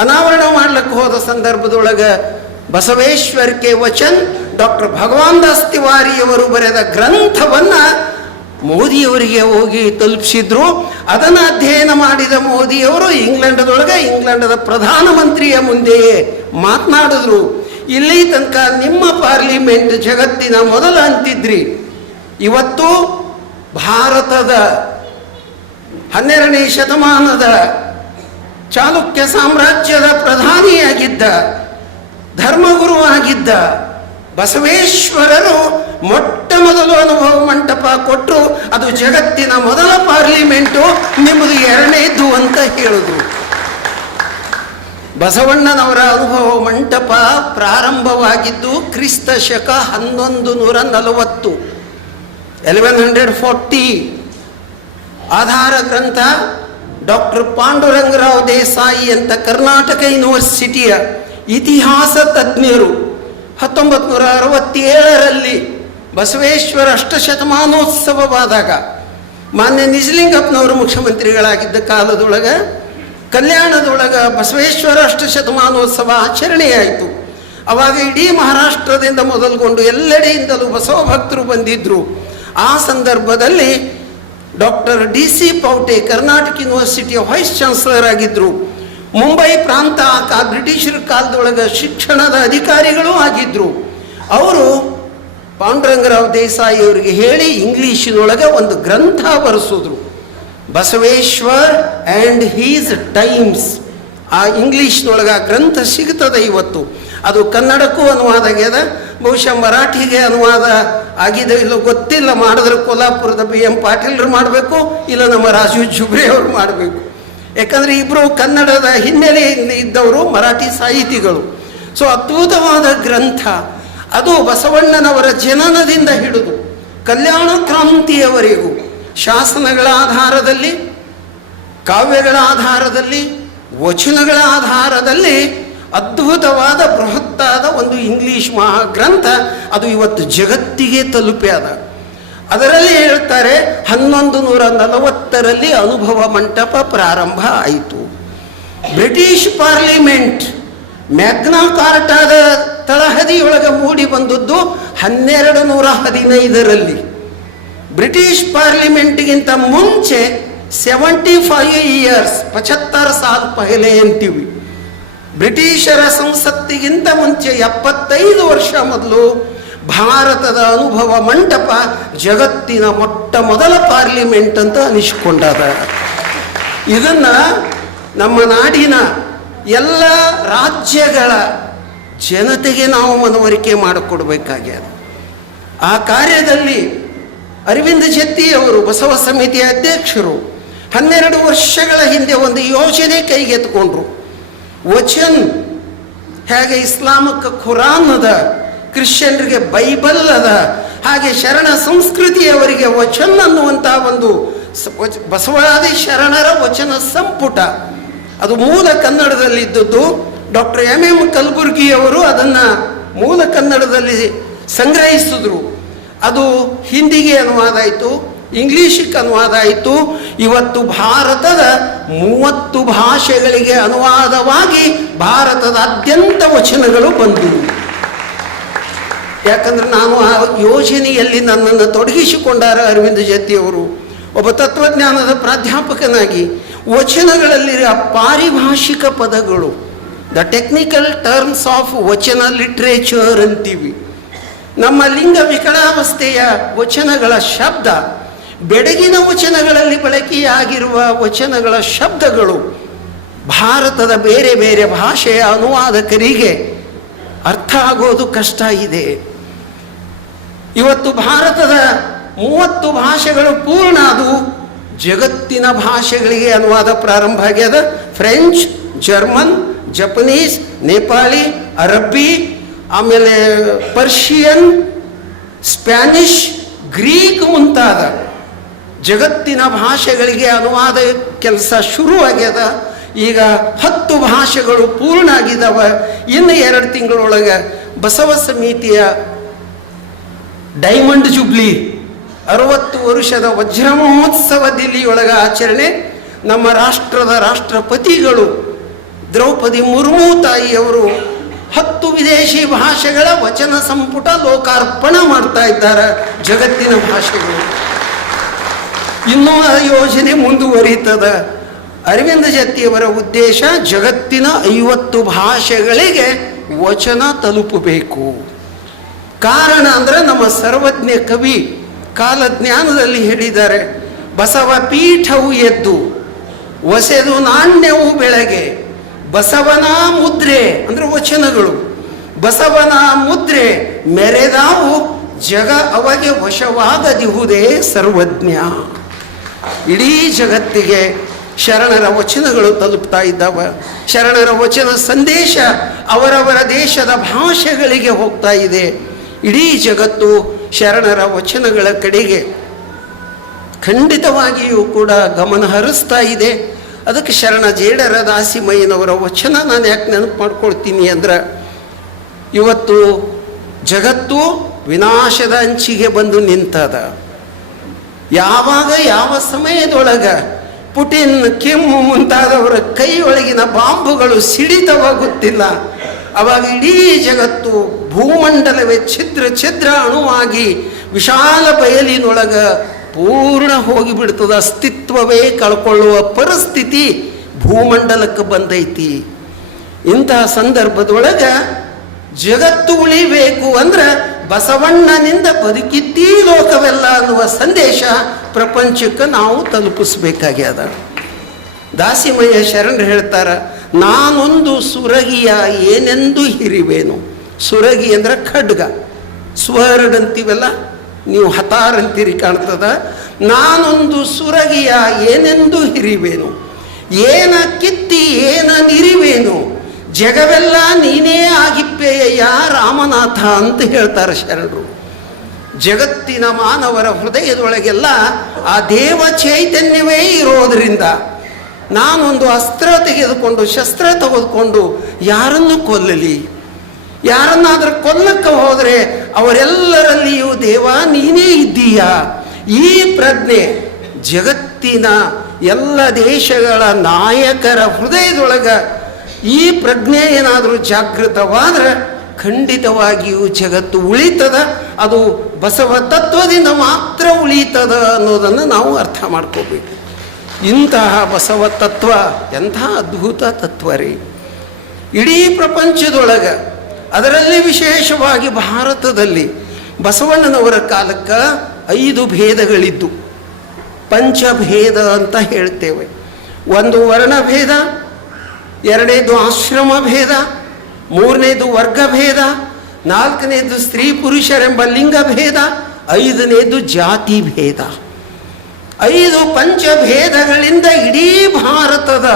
ಅನಾವರಣ ಮಾಡ್ಲಿಕ್ಕೆ ಹೋದ ಸಂದರ್ಭದೊಳಗೆ ಬಸವೇಶ್ವರಕ್ಕೆ ವಚನ್ ಡಾಕ್ಟರ್ ಭಗವಾನ್ ದಾಸ್ ತಿವಾರಿಯವರು ಬರೆದ ಗ್ರಂಥವನ್ನು ಮೋದಿಯವರಿಗೆ ಹೋಗಿ ತಲುಪಿಸಿದ್ರು. ಅದನ್ನು ಅಧ್ಯಯನ ಮಾಡಿದ ಮೋದಿಯವರು ಇಂಗ್ಲೆಂಡದ ಪ್ರಧಾನಮಂತ್ರಿಯ ಮುಂದೆಯೇ ಮಾತನಾಡಿದ್ರು. ಇಲ್ಲಿ ತನಕ ನಿಮ್ಮ ಪಾರ್ಲಿಮೆಂಟ್ ಜಗತ್ತಿನ ಮೊದಲ ಅಂತಿದ್ರಿ. ಇವತ್ತು ಭಾರತದ 12ನೇ ಶತಮಾನದ ಚಾಲುಕ್ಯ ಸಾಮ್ರಾಜ್ಯದ ಪ್ರಧಾನಿಯಾಗಿದ್ದ, ಧರ್ಮಗುರುವಾಗಿದ್ದ ಬಸವೇಶ್ವರರು ಮೊಟ್ಟ ಮೊದಲು ಅನುಭವ ಮಂಟಪ ಕೊಟ್ಟರು. ಅದು ಜಗತ್ತಿನ ಮೊದಲ ಪಾರ್ಲಿಮೆಂಟು, ನಿಮ್ಮದು 2ನೇದು ಅಂತ ಹೇಳಿದ್ರು. ಬಸವಣ್ಣನವರ ಅನುಭವ ಮಂಟಪ ಪ್ರಾರಂಭವಾಗಿದ್ದು ಕ್ರಿಸ್ತ ಶಕ 1140 1140. ಆಧಾರ ಗ್ರಂಥ ಡಾಕ್ಟರ್ ಪಾಂಡುರಂಗರಾವ್ ದೇಸಾಯಿ ಅಂತ ಕರ್ನಾಟಕ ಯೂನಿವರ್ಸಿಟಿಯ ಇತಿಹಾಸ ತಜ್ಞರು 1967ರಲ್ಲಿ ಬಸವೇಶ್ವರ ಅಷ್ಟಶತಮಾನೋತ್ಸವವಾದಾಗ ಮಾನ್ಯ ನಿಜಲಿಂಗಪ್ಪನವರು ಮುಖ್ಯಮಂತ್ರಿಗಳಾಗಿದ್ದ ಕಾಲದೊಳಗೆ ಕಲ್ಯಾಣದೊಳಗೆ ಬಸವೇಶ್ವರ ಅಷ್ಟಶತಮಾನೋತ್ಸವ ಆಚರಣೆಯಾಯಿತು. ಆವಾಗ ಇಡೀ ಮಹಾರಾಷ್ಟ್ರದಿಂದ ಮೊದಲುಗೊಂಡು ಎಲ್ಲೆಡೆಯಿಂದಲೂ ಬಸವ ಭಕ್ತರು ಬಂದಿದ್ದರು. ಆ ಸಂದರ್ಭದಲ್ಲಿ ಡಾಕ್ಟರ್ DC ಪೌಟೆ ಕರ್ನಾಟಕ ಯೂನಿವರ್ಸಿಟಿಯ ವೈಸ್ ಚಾನ್ಸಲರ್ ಆಗಿದ್ದರು. ಮುಂಬೈ ಪ್ರಾಂತ ಬ್ರಿಟಿಷರ ಕಾಲದೊಳಗೆ ಶಿಕ್ಷಣದ ಅಧಿಕಾರಿಗಳೂ ಆಗಿದ್ದರು. ಅವರು ಪಾಂಡುರಂಗರಾವ್ ದೇಸಾಯಿ ಅವರಿಗೆ ಹೇಳಿ ಇಂಗ್ಲೀಷಿನೊಳಗೆ ಒಂದು ಗ್ರಂಥ ಬರೆಸಿದ್ರು, ಬಸವೇಶ್ವರ್ ಆ್ಯಂಡ್ ಹೀಸ್ ಟೈಮ್ಸ್. ಆ ಇಂಗ್ಲೀಷ್ನೊಳಗೆ ಆ ಗ್ರಂಥ ಸಿಗ್ತದೆ ಇವತ್ತು. ಅದು ಕನ್ನಡಕ್ಕೂ ಅನುವಾದ ಆಗ್ಯದ, ಬಹುಶಃ ಮರಾಠಿಗೆ ಅನುವಾದ ಆಗಿದೆ ಇಲ್ಲ ಗೊತ್ತಿಲ್ಲ. ಮಾಡಿದ್ರೆ ಕೊಲ್ಹಾಪುರದ BM ಪಾಟೀಲ್ರು ಮಾಡಬೇಕು, ಇಲ್ಲ ನಮ್ಮ ರಾಜು ಜುಬ್ರೆ ಅವರು ಮಾಡಬೇಕು. ಯಾಕಂದರೆ ಇಬ್ಬರು ಕನ್ನಡದ ಹಿನ್ನೆಲೆಯಿಂದ ಇದ್ದವರು, ಮರಾಠಿ ಸಾಹಿತಿಗಳು. ಸೊ ಅದ್ಭುತವಾದ ಗ್ರಂಥ ಅದು. ಬಸವಣ್ಣನವರ ಜನನದಿಂದ ಹಿಡಿದು ಕಲ್ಯಾಣ ಕ್ರಾಂತಿಯವರೆಗೂ ಶಾಸನಗಳ ಆಧಾರದಲ್ಲಿ, ಕಾವ್ಯಗಳ ಆಧಾರದಲ್ಲಿ, ವಚನಗಳ ಆಧಾರದಲ್ಲಿ ಅದ್ಭುತವಾದ ಬೃಹತ್ತಾದ ಒಂದು ಇಂಗ್ಲೀಷ್ ಮಹಾಗ್ರಂಥ. ಅದು ಇವತ್ತು ಜಗತ್ತಿಗೆ ತಲುಪ್ಯಾದ. ಅದರಲ್ಲಿ ಹೇಳ್ತಾರೆ 1140ರಲ್ಲಿ ಅನುಭವ ಮಂಟಪ ಪ್ರಾರಂಭ ಆಯಿತು. ಬ್ರಿಟಿಷ್ ಪಾರ್ಲಿಮೆಂಟ್ ಮ್ಯಾಗ್ನಾ ಕಾರ್ಟಾದ ತಳಹದಿಯೊಳಗೆ ಮೂಡಿ ಬಂದದ್ದು 1215ರಲ್ಲಿ. ಬ್ರಿಟಿಷ್ ಪಾರ್ಲಿಮೆಂಟ್ಗಿಂತ ಮುಂಚೆ 75 ಇಯರ್ಸ್ 75 ಸಾಲ ಪಹಲೆ ಅಂತೀವಿ. ಬ್ರಿಟಿಷರ ಸಂಸತ್ತಿಗಿಂತ ಮುಂಚೆ 75 ವರ್ಷ ಮೊದಲು ಭಾರತದ ಅನುಭವ ಮಂಟಪ ಜಗತ್ತಿನ ಮೊಟ್ಟ ಮೊದಲ ಪಾರ್ಲಿಮೆಂಟ್ ಅಂತ ಅನಿಸಿಕೊಂಡದ. ಇದನ್ನು ನಮ್ಮ ನಾಡಿನ ಎಲ್ಲ ರಾಜ್ಯಗಳ ಜನತೆಗೆ ನಾವು ಮನವರಿಕೆ ಮಾಡಿಕೊಡ್ಬೇಕಾಗ್ಯದ. ಆ ಕಾರ್ಯದಲ್ಲಿ ಅರವಿಂದ ಜತ್ತಿಯವರು ಬಸವ ಸಮಿತಿಯ ಅಧ್ಯಕ್ಷರು 12 ವರ್ಷಗಳ ಹಿಂದೆ ಒಂದು ಯೋಜನೆ ಕೈಗೆತ್ತಿಕೊಂಡ್ರು. ವಚನ್ ಹೇಗೆ ಇಸ್ಲಾಮಕ್ಕೆ ಖುರಾನ್ ಅದ, ಕ್ರಿಶ್ಚಿಯನ್ರಿಗೆ ಬೈಬಲ್ ಅದ, ಹಾಗೆ ಶರಣ ಸಂಸ್ಕೃತಿಯವರಿಗೆ ವಚನ್ ಅನ್ನುವಂಥ ಒಂದು ಬಸವಾದಿ ಶರಣರ ವಚನ ಸಂಪುಟ, ಅದು ಮೂಲ ಕನ್ನಡದಲ್ಲಿದ್ದದ್ದು. ಡಾಕ್ಟರ್ MM ಕಲಬುರ್ಗಿಯವರು ಅದನ್ನು ಮೂಲ ಕನ್ನಡದಲ್ಲಿ ಸಂಗ್ರಹಿಸಿದ್ರು. ಅದು ಹಿಂದಿಗೆ ಅನುವಾದ ಆಯಿತು, ಇಂಗ್ಲೀಷಿಗೆ ಅನುವಾದ ಆಯಿತು. ಇವತ್ತು ಭಾರತದ 30 ಭಾಷೆಗಳಿಗೆ ಅನುವಾದವಾಗಿ ಭಾರತದಾದ್ಯಂತ ವಚನಗಳು ಬಂದವು. ಯಾಕಂದ್ರೆ ನಾನು ಆ ಯೋಜನೆಯಲ್ಲಿ ನನ್ನನ್ನು ತೊಡಗಿಸಿಕೊಂಡಾರ ಅರವಿಂದ ಜತ್ತಿಯವರು. ಒಬ್ಬ ತತ್ವಜ್ಞಾನದ ಪ್ರಾಧ್ಯಾಪಕನಾಗಿ ವಚನಗಳಲ್ಲಿರುವ ಪಾರಿಭಾಷಿಕ ಪದಗಳು, ದ ಟೆಕ್ನಿಕಲ್ ಟರ್ಮ್ಸ್ ಆಫ್ ವಚನ ಲಿಟ್ರೇಚರ್ ಅಂತೀವಿ. ನಮ್ಮ ಲಿಂಗ ವಿಕಲಾವಸ್ಥೆಯ ವಚನಗಳ ಶಬ್ದ, ಬೆಡಗಿನ ವಚನಗಳಲ್ಲಿ ಬಳಕೆಯಾಗಿರುವ ವಚನಗಳ ಶಬ್ದಗಳು ಭಾರತದ ಬೇರೆ ಬೇರೆ ಭಾಷೆಯ ಅನುವಾದಕರಿಗೆ ಅರ್ಥ ಆಗೋದು ಕಷ್ಟ ಇದೆ. ಇವತ್ತು ಭಾರತದ 30 ಭಾಷೆಗಳು ಪೂರ್ಣ, ಅದು ಜಗತ್ತಿನ ಭಾಷೆಗಳಿಗೆ ಅನುವಾದ ಪ್ರಾರಂಭ ಆಗ್ಯದ. ಫ್ರೆಂಚ್, ಜರ್ಮನ್, ಜಪನೀಸ್, ನೇಪಾಳಿ, ಅರಬ್ಬಿ, ಆಮೇಲೆ ಪರ್ಷಿಯನ್, ಸ್ಪ್ಯಾನಿಷ್, ಗ್ರೀಕ್ ಮುಂತಾದ ಜಗತ್ತಿನ ಭಾಷೆಗಳಿಗೆ ಅನುವಾದ ಕೆಲಸ ಶುರುವಾಗ್ಯದ. ಈಗ 10 ಭಾಷೆಗಳು ಪೂರ್ಣ ಆಗಿದ್ದಾವೆ. ಇನ್ನು 2 ತಿಂಗಳೊಳಗೆ ಬಸವ ಸಮಿತಿಯ ಡೈಮಂಡ್ ಜುಬ್ಲಿ 60 ವರ್ಷದ ವಜ್ರ ಮಹೋತ್ಸವ ದಿಲ್ಲಿಯೊಳಗೆ ಆಚರಣೆ. ನಮ್ಮ ರಾಷ್ಟ್ರದ ರಾಷ್ಟ್ರಪತಿಗಳು ದ್ರೌಪದಿ ಮುರ್ಮು ತಾಯಿಯವರು 10 ವಿದೇಶಿ ಭಾಷೆಗಳ ವಚನ ಸಂಪುಟ ಲೋಕಾರ್ಪಣೆ ಮಾಡ್ತಾ ಇದ್ದಾರೆ. ಜಗತ್ತಿನ ಭಾಷೆಗಳು ಇನ್ನೂ ಆ ಯೋಜನೆ ಮುಂದುವರಿತದ. ಅರವಿಂದ ಜತ್ತಿಯವರ ಉದ್ದೇಶ ಜಗತ್ತಿನ 50 ಭಾಷೆಗಳಿಗೆ ವಚನ ತಲುಪಬೇಕು. ಕಾರಣ ಅಂದರೆ ನಮ್ಮ ಸರ್ವಜ್ಞ ಕವಿ ಕಾಲಜ್ಞಾನದಲ್ಲಿ ಹೇಳಿದ್ದಾರೆ, ಬಸವ ಪೀಠವು ಎದ್ದು ಒಸೆದು ನಾಣ್ಯವು ಬೆಳಗ್ಗೆ, ಬಸವನ ಮುದ್ರೆ ಅಂದರೆ ವಚನಗಳು, ಬಸವನ ಮುದ್ರೆ ಮೆರೆದಾವು ಜಗ ಅಮಗೆ ವಶವಾಗದಿಹುದೇ ಸರ್ವಜ್ಞ. ಇಡೀ ಜಗತ್ತಿಗೆ ಶರಣರ ವಚನಗಳು ತಲುಪ್ತಾ ಇದ್ದಾವೆ. ಶರಣರ ವಚನ ಸಂದೇಶ ಅವರವರ ದೇಶದ ಭಾಷೆಗಳಿಗೆ ಹೋಗ್ತಾ ಇದೆ. ಇಡೀ ಜಗತ್ತು ಶರಣರ ವಚನಗಳ ಕಡೆಗೆ ಖಂಡಿತವಾಗಿಯೂ ಕೂಡ ಗಮನ ಹರಿಸ್ತಾ ಇದೆ. ಅದಕ್ಕೆ ಶರಣ ಜೇಡರ ದಾಸಿಮಯ್ಯನವರ ವಚನ ನಾನು ಯಾಕೆ ನೆನಪು ಮಾಡ್ಕೊಳ್ತೀನಿ ಅಂದ್ರೆ, ಇವತ್ತು ಜಗತ್ತು ವಿನಾಶದ ಅಂಚಿಗೆ ಬಂದು ನಿಂತದ. ಯಾವಾಗ ಯಾವ ಸಮಯದೊಳಗೆ ಪುಟಿನ್, ಕಿಮ್ ಮುಂತಾದವರ ಕೈಯೊಳಗಿನ ಬಾಂಬುಗಳು ಸಿಡಿತವ ಗೊತ್ತಿಲ್ಲ. ಅವಾಗ ಇಡೀ ಜಗತ್ತು ಭೂಮಂಡಲವೇ ಛಿದ್ರ ಛಿದ್ರ ಅಣುವಾಗಿ ವಿಶಾಲ ಬಯಲಿನೊಳಗ ಪೂರ್ಣ ಹೋಗಿಬಿಡ್ತದ. ಅಸ್ತಿತ್ವವೇ ಕಳ್ಕೊಳ್ಳುವ ಪರಿಸ್ಥಿತಿ ಭೂಮಂಡಲಕ್ಕೆ ಬಂದೈತಿ. ಇಂತಹ ಸಂದರ್ಭದೊಳಗೆ ಜಗತ್ತು ಉಳಿಬೇಕು ಅಂದ್ರೆ ಬಸವಣ್ಣನಿಂದ ಬದುಕಿದ್ದೀ ಲೋಕವೆಲ್ಲ ಅನ್ನುವ ಸಂದೇಶ ಪ್ರಪಂಚಕ್ಕೆ ನಾವು ತಲುಪಿಸ್ಬೇಕಾಗ್ಯದ. ದಾಸಿಮಯ್ಯ ಶರಣರು ಹೇಳ್ತಾರ, ನಾನೊಂದು ಸುರಗಿಯ ಏನೆಂದು ಹಿರಿವೇನು. ಸುರಗಿ ಅಂದ್ರೆ ಖಡ್ಗ, ಸ್ವರ್ಡ್ ಅಂತೀವಲ್ಲ, ನೀವು ಹತಾರ್ ಅಂತೀರಿ ಕಾಣ್ತದ. ನಾನೊಂದು ಸುರಗಿಯ ಏನೆಂದು ಹಿರಿವೇನು, ಏನ ಕಿತ್ತಿ ಏನ ನಿರಿವೇನು, ಜಗವೆಲ್ಲ ನೀನೇ ಆಗಿಪ್ಪೆಯ ರಾಮನಾಥ ಅಂತ ಹೇಳ್ತಾರೆ ಶರಣರು. ಜಗತ್ತಿನ ಮಾನವರ ಹೃದಯದೊಳಗೆಲ್ಲ ಆ ದೇವ ಚೈತನ್ಯವೇ ಇರೋದರಿಂದ ನಾನೊಂದು ಅಸ್ತ್ರ ತೆಗೆದುಕೊಂಡು, ಶಸ್ತ್ರ ತೆಗೆದುಕೊಂಡು ಯಾರನ್ನು ಕೊಲ್ಲಲಿ, ಯಾರನ್ನಾದರೂ ಕೊಲ್ಲಕ್ಕೆ ಹೋದರೆ ಅವರೆಲ್ಲರಲ್ಲಿಯೂ ದೇವ ನೀನೇ ಇದ್ದೀಯಾ. ಈ ಪ್ರಜ್ಞೆ ಜಗತ್ತಿನ ಎಲ್ಲ ದೇಶಗಳ ನಾಯಕರ ಹೃದಯದೊಳಗ ಈ ಪ್ರಜ್ಞೆ ಏನಾದರೂ ಜಾಗೃತವಾದರೆ ಖಂಡಿತವಾಗಿಯೂ ಜಗತ್ತು ಉಳಿತದ. ಅದು ಬಸವ ತತ್ವದಿಂದ ಮಾತ್ರ ಉಳಿತದ ಅನ್ನೋದನ್ನು ನಾವು ಅರ್ಥ ಮಾಡ್ಕೋಬೇಕು. ಇಂತಹ ಬಸವ ತತ್ವ ಎಂಥ ಅದ್ಭುತ ತತ್ವ ರೀ. ಇಡೀ ಪ್ರಪಂಚದೊಳಗೆ, ಅದರಲ್ಲಿ ವಿಶೇಷವಾಗಿ ಭಾರತದಲ್ಲಿ ಬಸವಣ್ಣನವರ ಕಾಲಕ್ಕೆ 5 ಭೇದಗಳಿದ್ದು, ಪಂಚಭೇದ ಅಂತ ಹೇಳ್ತೇವೆ. ಒಂದು ವರ್ಣಭೇದ, ಎರಡನೇದು ಆಶ್ರಮ ಭೇದ, ಮೂರನೇದು ವರ್ಗಭೇದ, ನಾಲ್ಕನೇದು ಸ್ತ್ರೀ ಪುರುಷರೆಂಬ ಲಿಂಗ ಭೇದ, 5ನೇದು ಜಾತಿ ಭೇದ. 5 ಪಂಚಭೇದಗಳಿಂದ ಇಡೀ ಭಾರತದ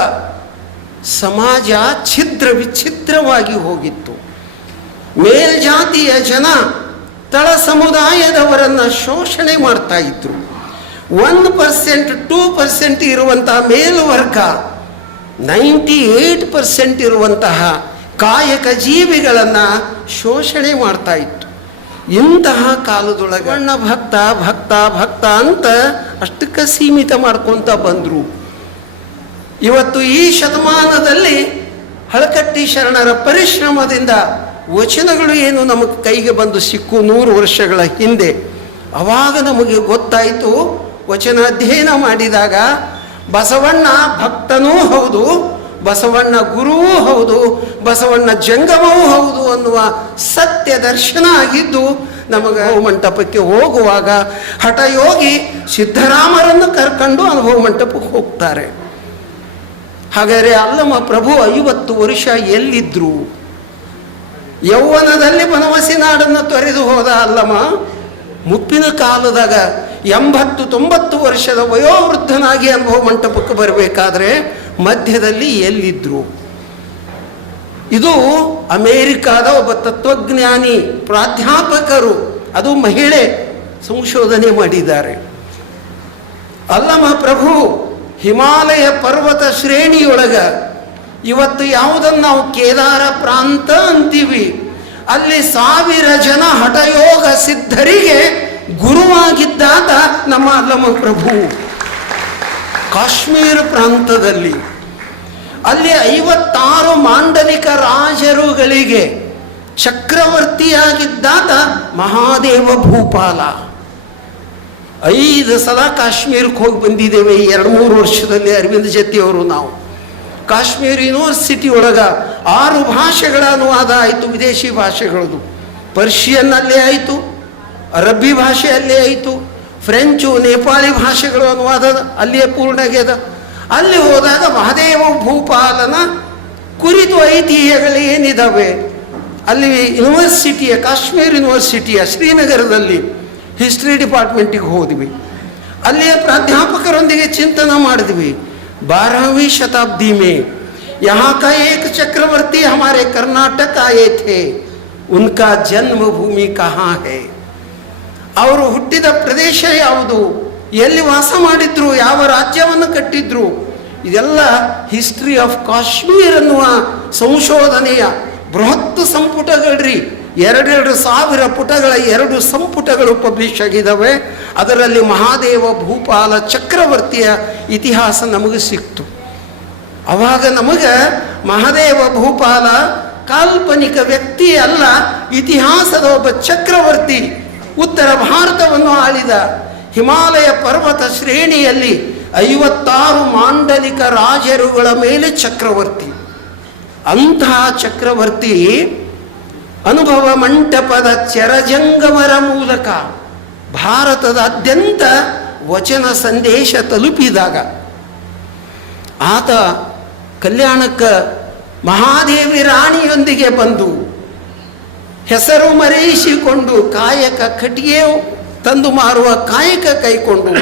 ಸಮಾಜ ಛಿದ್ರ ವಿಚ್ಛಿದ್ರವಾಗಿ ಹೋಗಿತ್ತು. ಮೇಲ್ಜಾತಿಯ ಜನ ತಳ ಸಮುದಾಯದವರನ್ನು ಶೋಷಣೆ ಮಾಡ್ತಾ ಇದ್ರು. 1%, 2% ಇರುವಂತಹ ಮೇಲ್ವರ್ಗ 98% ಇರುವಂತಹ ಕಾಯಕ ಜೀವಿಗಳನ್ನು ಶೋಷಣೆ ಮಾಡ್ತಾ ಇತ್ತು. ಇಂತಹ ಕಾಲದೊಳಗೆ ಬಣ್ಣ ಭಕ್ತ ಭಕ್ತ ಭಕ್ತ ಅಂತ ಅಷ್ಟಕ್ಕೆ ಸೀಮಿತ ಮಾಡ್ಕೊತ ಬಂದರು. ಇವತ್ತು ಈ ಶತಮಾನದಲ್ಲಿ ಹಳಕಟ್ಟಿ ಶರಣರ ಪರಿಶ್ರಮದಿಂದ ವಚನಗಳು ಏನು ನಮಗೆ ಕೈಗೆ ಬಂದು ಸಿಕ್ಕು 100 ವರ್ಷಗಳ ಹಿಂದೆ, ಆವಾಗ ನಮಗೆ ಗೊತ್ತಾಯಿತು. ವಚನ ಅಧ್ಯಯನ ಮಾಡಿದಾಗ ಬಸವಣ್ಣ ಭಕ್ತನೂ ಹೌದು, ಬಸವಣ್ಣ ಗುರುವೂ ಹೌದು, ಬಸವಣ್ಣ ಜಂಗಮವೂ ಹೌದು ಅನ್ನುವ ಸತ್ಯ ದರ್ಶನ ಆಗಿದ್ದು ನಮಗೆ ಮಂಟಪಕ್ಕೆ ಹೋಗುವಾಗ ಹಠಯೋಗಿ ಸಿದ್ಧರಾಮರನ್ನು ಕರ್ಕೊಂಡು ಅನುಭವ ಮಂಟಪಕ್ಕೆ ಹೋಗ್ತಾರೆ. ಹಾಗಾದರೆ ಅಲ್ಲಮ ಪ್ರಭು 50 ವರ್ಷ ಎಲ್ಲಿದ್ರು? ಯೌವನದಲ್ಲಿ ಬನವಾಸಿ ನಾಡನ್ನು ತೊರೆದು ಹೋದ ಅಲ್ಲಮ ಮುಪ್ಪಿನ ಕಾಲದಾಗ 80-90 ವರ್ಷದ ವಯೋವೃದ್ಧನಾಗಿ ಅನುಭವ ಮಂಟಪಕ್ಕೆ ಬರಬೇಕಾದ್ರೆ ಮಧ್ಯದಲ್ಲಿ ಎಲ್ಲಿದ್ರು? ಇದು ಅಮೇರಿಕಾದ ಒಬ್ಬ ತತ್ವಜ್ಞಾನಿ ಪ್ರಾಧ್ಯಾಪಕರು, ಅದು ಮಹಿಳೆ, ಸಂಶೋಧನೆ ಮಾಡಿದ್ದಾರೆ. ಅಲ್ಲಮ ಪ್ರಭು ಹಿಮಾಲಯ ಪರ್ವತ ಶ್ರೇಣಿಯೊಳಗ ಇವತ್ತು ಯಾವುದನ್ನು ನಾವು ಕೇದಾರ ಪ್ರಾಂತ ಅಂತೀವಿ, ಅಲ್ಲಿ 1000 ಜನ ಹಠಯೋಗ ಸಿದ್ಧರಿಗೆ ಗುರುವಾಗಿದ್ದಾಗ ನಮ್ಮ ಅಲ್ಲಮ ಪ್ರಭು ಕಾಶ್ಮೀರ ಪ್ರಾಂತದಲ್ಲಿ, ಅಲ್ಲಿ 56 ಮಾಂಡಲಿಕ ರಾಜರುಗಳಿಗೆ ಚಕ್ರವರ್ತಿಯಾಗಿದ್ದಾಗ ಮಹಾದೇವ ಭೂಪಾಲ. 5 ಸಲ ಕಾಶ್ಮೀರಕ್ಕೆ ಹೋಗಿ ಬಂದಿದ್ದೇವೆ ಈ 2-3 ವರ್ಷದಲ್ಲಿ. ಅರವಿಂದ್ ಜತಿಯವರು ನಾವು ಕಾಶ್ಮೀರ ಯೂನಿವರ್ಸಿಟಿ ಒಳಗ 6 ಭಾಷೆಗಳ ಅನುವಾದ ಆಯಿತು, ವಿದೇಶಿ ಭಾಷೆಗಳದು. ಪರ್ಷಿಯನ್ನಲ್ಲೇ ಆಯಿತು, ಅರಬ್ಬಿ ಭಾಷೆಯಲ್ಲೇ ಆಯಿತು, ಫ್ರೆಂಚು, ನೇಪಾಳಿ ಭಾಷೆಗಳು ಅನುವಾದ ಅಲ್ಲಿಯೇ ಪೂರ್ಣ ಆಗ್ಯದ. ಅಲ್ಲಿ ಹೋದಾಗ ಮಹಾದೇವ ಭೂಪಾಲನ ಕುರಿತು ಐತಿಹ್ಯಗಳು ಏನಿದ್ದಾವೆ, ಅಲ್ಲಿ ಯೂನಿವರ್ಸಿಟಿಯ, ಕಾಶ್ಮೀರ್ ಯೂನಿವರ್ಸಿಟಿಯ ಶ್ರೀನಗರದಲ್ಲಿ ಹಿಸ್ಟ್ರಿ ಡಿಪಾರ್ಟ್ಮೆಂಟಿಗೆ ಹೋದ್ವಿ. ಅಲ್ಲಿಯ ಪ್ರಾಧ್ಯಾಪಕರೊಂದಿಗೆ ಚಿಂತನೆ ಮಾಡಿದ್ವಿ. 12वीं शताब्दी में यहाँ का एक चक्रवर्ती हमारे कर्नाटक आए थे, उनका जन्मभूमि कहाँ है, ಅವರು ಹುಟ್ಟಿದ ಪ್ರದೇಶ ಯಾವುದು, ಎಲ್ಲಿ ವಾಸ ಮಾಡಿದ್ರು, ಯಾವ ರಾಜ್ಯವನ್ನು ಕಟ್ಟಿದ್ರು, ಇದೆಲ್ಲ ಹಿಸ್ಟ್ರಿ ಆಫ್ ಕಾಶ್ಮೀರ್ ಅನ್ನುವ ಸಂಶೋಧನೆಯ ಬೃಹತ್ ಸಂಪುಟಗಳ್ರಿ. 2,000 ಪುಟಗಳ 2 ಸಂಪುಟಗಳು ಪಬ್ಲಿಷ್ ಆಗಿದ್ದಾವೆ. ಅದರಲ್ಲಿ ಮಹಾದೇವ ಭೂಪಾಲ ಚಕ್ರವರ್ತಿಯ ಇತಿಹಾಸ ನಮಗೆ ಸಿಕ್ತು. ಅವಾಗ ನಮಗೆ ಮಹಾದೇವ ಭೂಪಾಲ ಕಾಲ್ಪನಿಕ ವ್ಯಕ್ತಿ ಅಲ್ಲ, ಇತಿಹಾಸದ ಒಬ್ಬ ಚಕ್ರವರ್ತಿ, ಉತ್ತರ ಭಾರತವನ್ನು ಆಳಿದ, ಹಿಮಾಲಯ ಪರ್ವತ ಶ್ರೇಣಿಯಲ್ಲಿ 56 ಮಾಂಡಲಿಕ ರಾಜರುಗಳ ಮೇಲೆ ಚಕ್ರವರ್ತಿ. ಅಂತಹ ಚಕ್ರವರ್ತಿ ಅನುಭವ ಮಂಟಪದ ಚರಜಂಗಮರ ಮೂಲಕ ಭಾರತದಾದ್ಯಂತ ವಚನ ಸಂದೇಶ ತಲುಪಿದಾಗ ಆತ ಕಲ್ಯಾಣಕ್ಕೆ ಮಹಾದೇವಿ ರಾಣಿಯೊಂದಿಗೆ ಬಂದು ಹೆಸರು ಮರೆಯಿಸಿಕೊಂಡು ಕಾಯಕ ಕಟ್ಟಿಗೆ ತಂದು ಮಾರುವ ಕಾಯಕ ಕೈಕೊಂಡು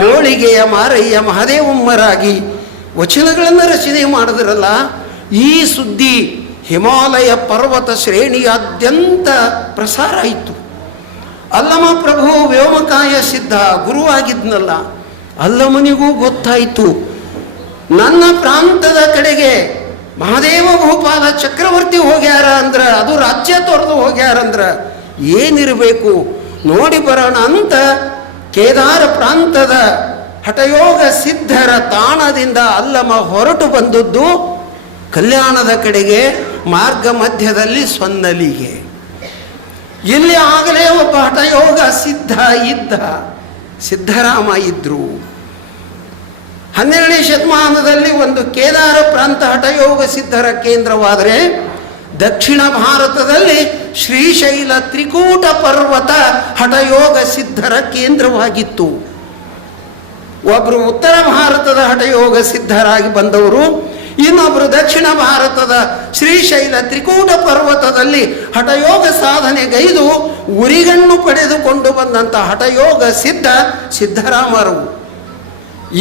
ಮೋಳಿಗೆಯ ಮಾರಯ್ಯ ಮಹಾದೇವಮ್ಮರಾಗಿ ವಚನಗಳನ್ನು ರಚನೆ ಮಾಡಿದ್ರಲ್ಲ, ಈ ಸುದ್ದಿ ಹಿಮಾಲಯ ಪರ್ವತ ಶ್ರೇಣಿಯಾದ್ಯಂತ ಪ್ರಸಾರ ಆಯಿತು. ಅಲ್ಲಮ ಪ್ರಭು ವ್ಯೋಮಕಾಯ ಸಿದ್ಧ ಗುರುವಾಗಿದ್ನಲ್ಲ, ಅಲ್ಲಮನಿಗೂ ಗೊತ್ತಾಯಿತು ನನ್ನ ಪ್ರಾಂತದ ಕಡೆಗೆ ಮಹಾದೇವ ಭೂಪಾಲ ಚಕ್ರವರ್ತಿ ಹೋಗ್ಯಾರ ಅಂದ್ರೆ, ಅದು ರಾಜ್ಯ ತೊರೆದು ಹೋಗ್ಯಾರಂದ್ರೆ ಏನಿರಬೇಕು ನೋಡಿ ಬರೋಣ ಅಂತ ಕೇದಾರ ಪ್ರಾಂತದ ಹಠಯೋಗ ಸಿದ್ಧರ ತಾಣದಿಂದ ಅಲ್ಲಮ ಹೊರಟು ಬಂದದ್ದು ಕಲ್ಯಾಣದ ಕಡೆಗೆ. ಮಾರ್ಗ ಮಧ್ಯದಲ್ಲಿ ಸೊನ್ನಲಿಗೆ, ಇಲ್ಲಿ ಆಗಲೇ ಒಬ್ಬ ಹಠಯೋಗ ಸಿದ್ಧ ಇದ್ದ, ಸಿದ್ಧರಾಮ ಇದ್ರು. 12ನೇ ಶತಮಾನದಲ್ಲಿ ಒಂದು ಕೇದಾರ ಪ್ರಾಂತ ಹಠಯೋಗ ಸಿದ್ಧರ ಕೇಂದ್ರವಾದರೆ, ದಕ್ಷಿಣ ಭಾರತದಲ್ಲಿ ಶ್ರೀಶೈಲ ತ್ರಿಕೂಟ ಪರ್ವತ ಹಠಯೋಗ ಸಿದ್ಧರ ಕೇಂದ್ರವಾಗಿತ್ತು. ಒಬ್ಬರು ಉತ್ತರ ಭಾರತದ ಹಠಯೋಗ ಸಿದ್ಧರಾಗಿ ಬಂದವರು, ಇನ್ನೊಬ್ಬರು ದಕ್ಷಿಣ ಭಾರತದ ಶ್ರೀಶೈಲ ತ್ರಿಕೂಟ ಪರ್ವತದಲ್ಲಿ ಹಠಯೋಗ ಸಾಧನೆಗೈದು ಉರಿಗಣ್ಣು ಪಡೆದುಕೊಂಡು ಬಂದಂಥ ಹಠಯೋಗ ಸಿದ್ಧ ಸಿದ್ಧರಾಮರು.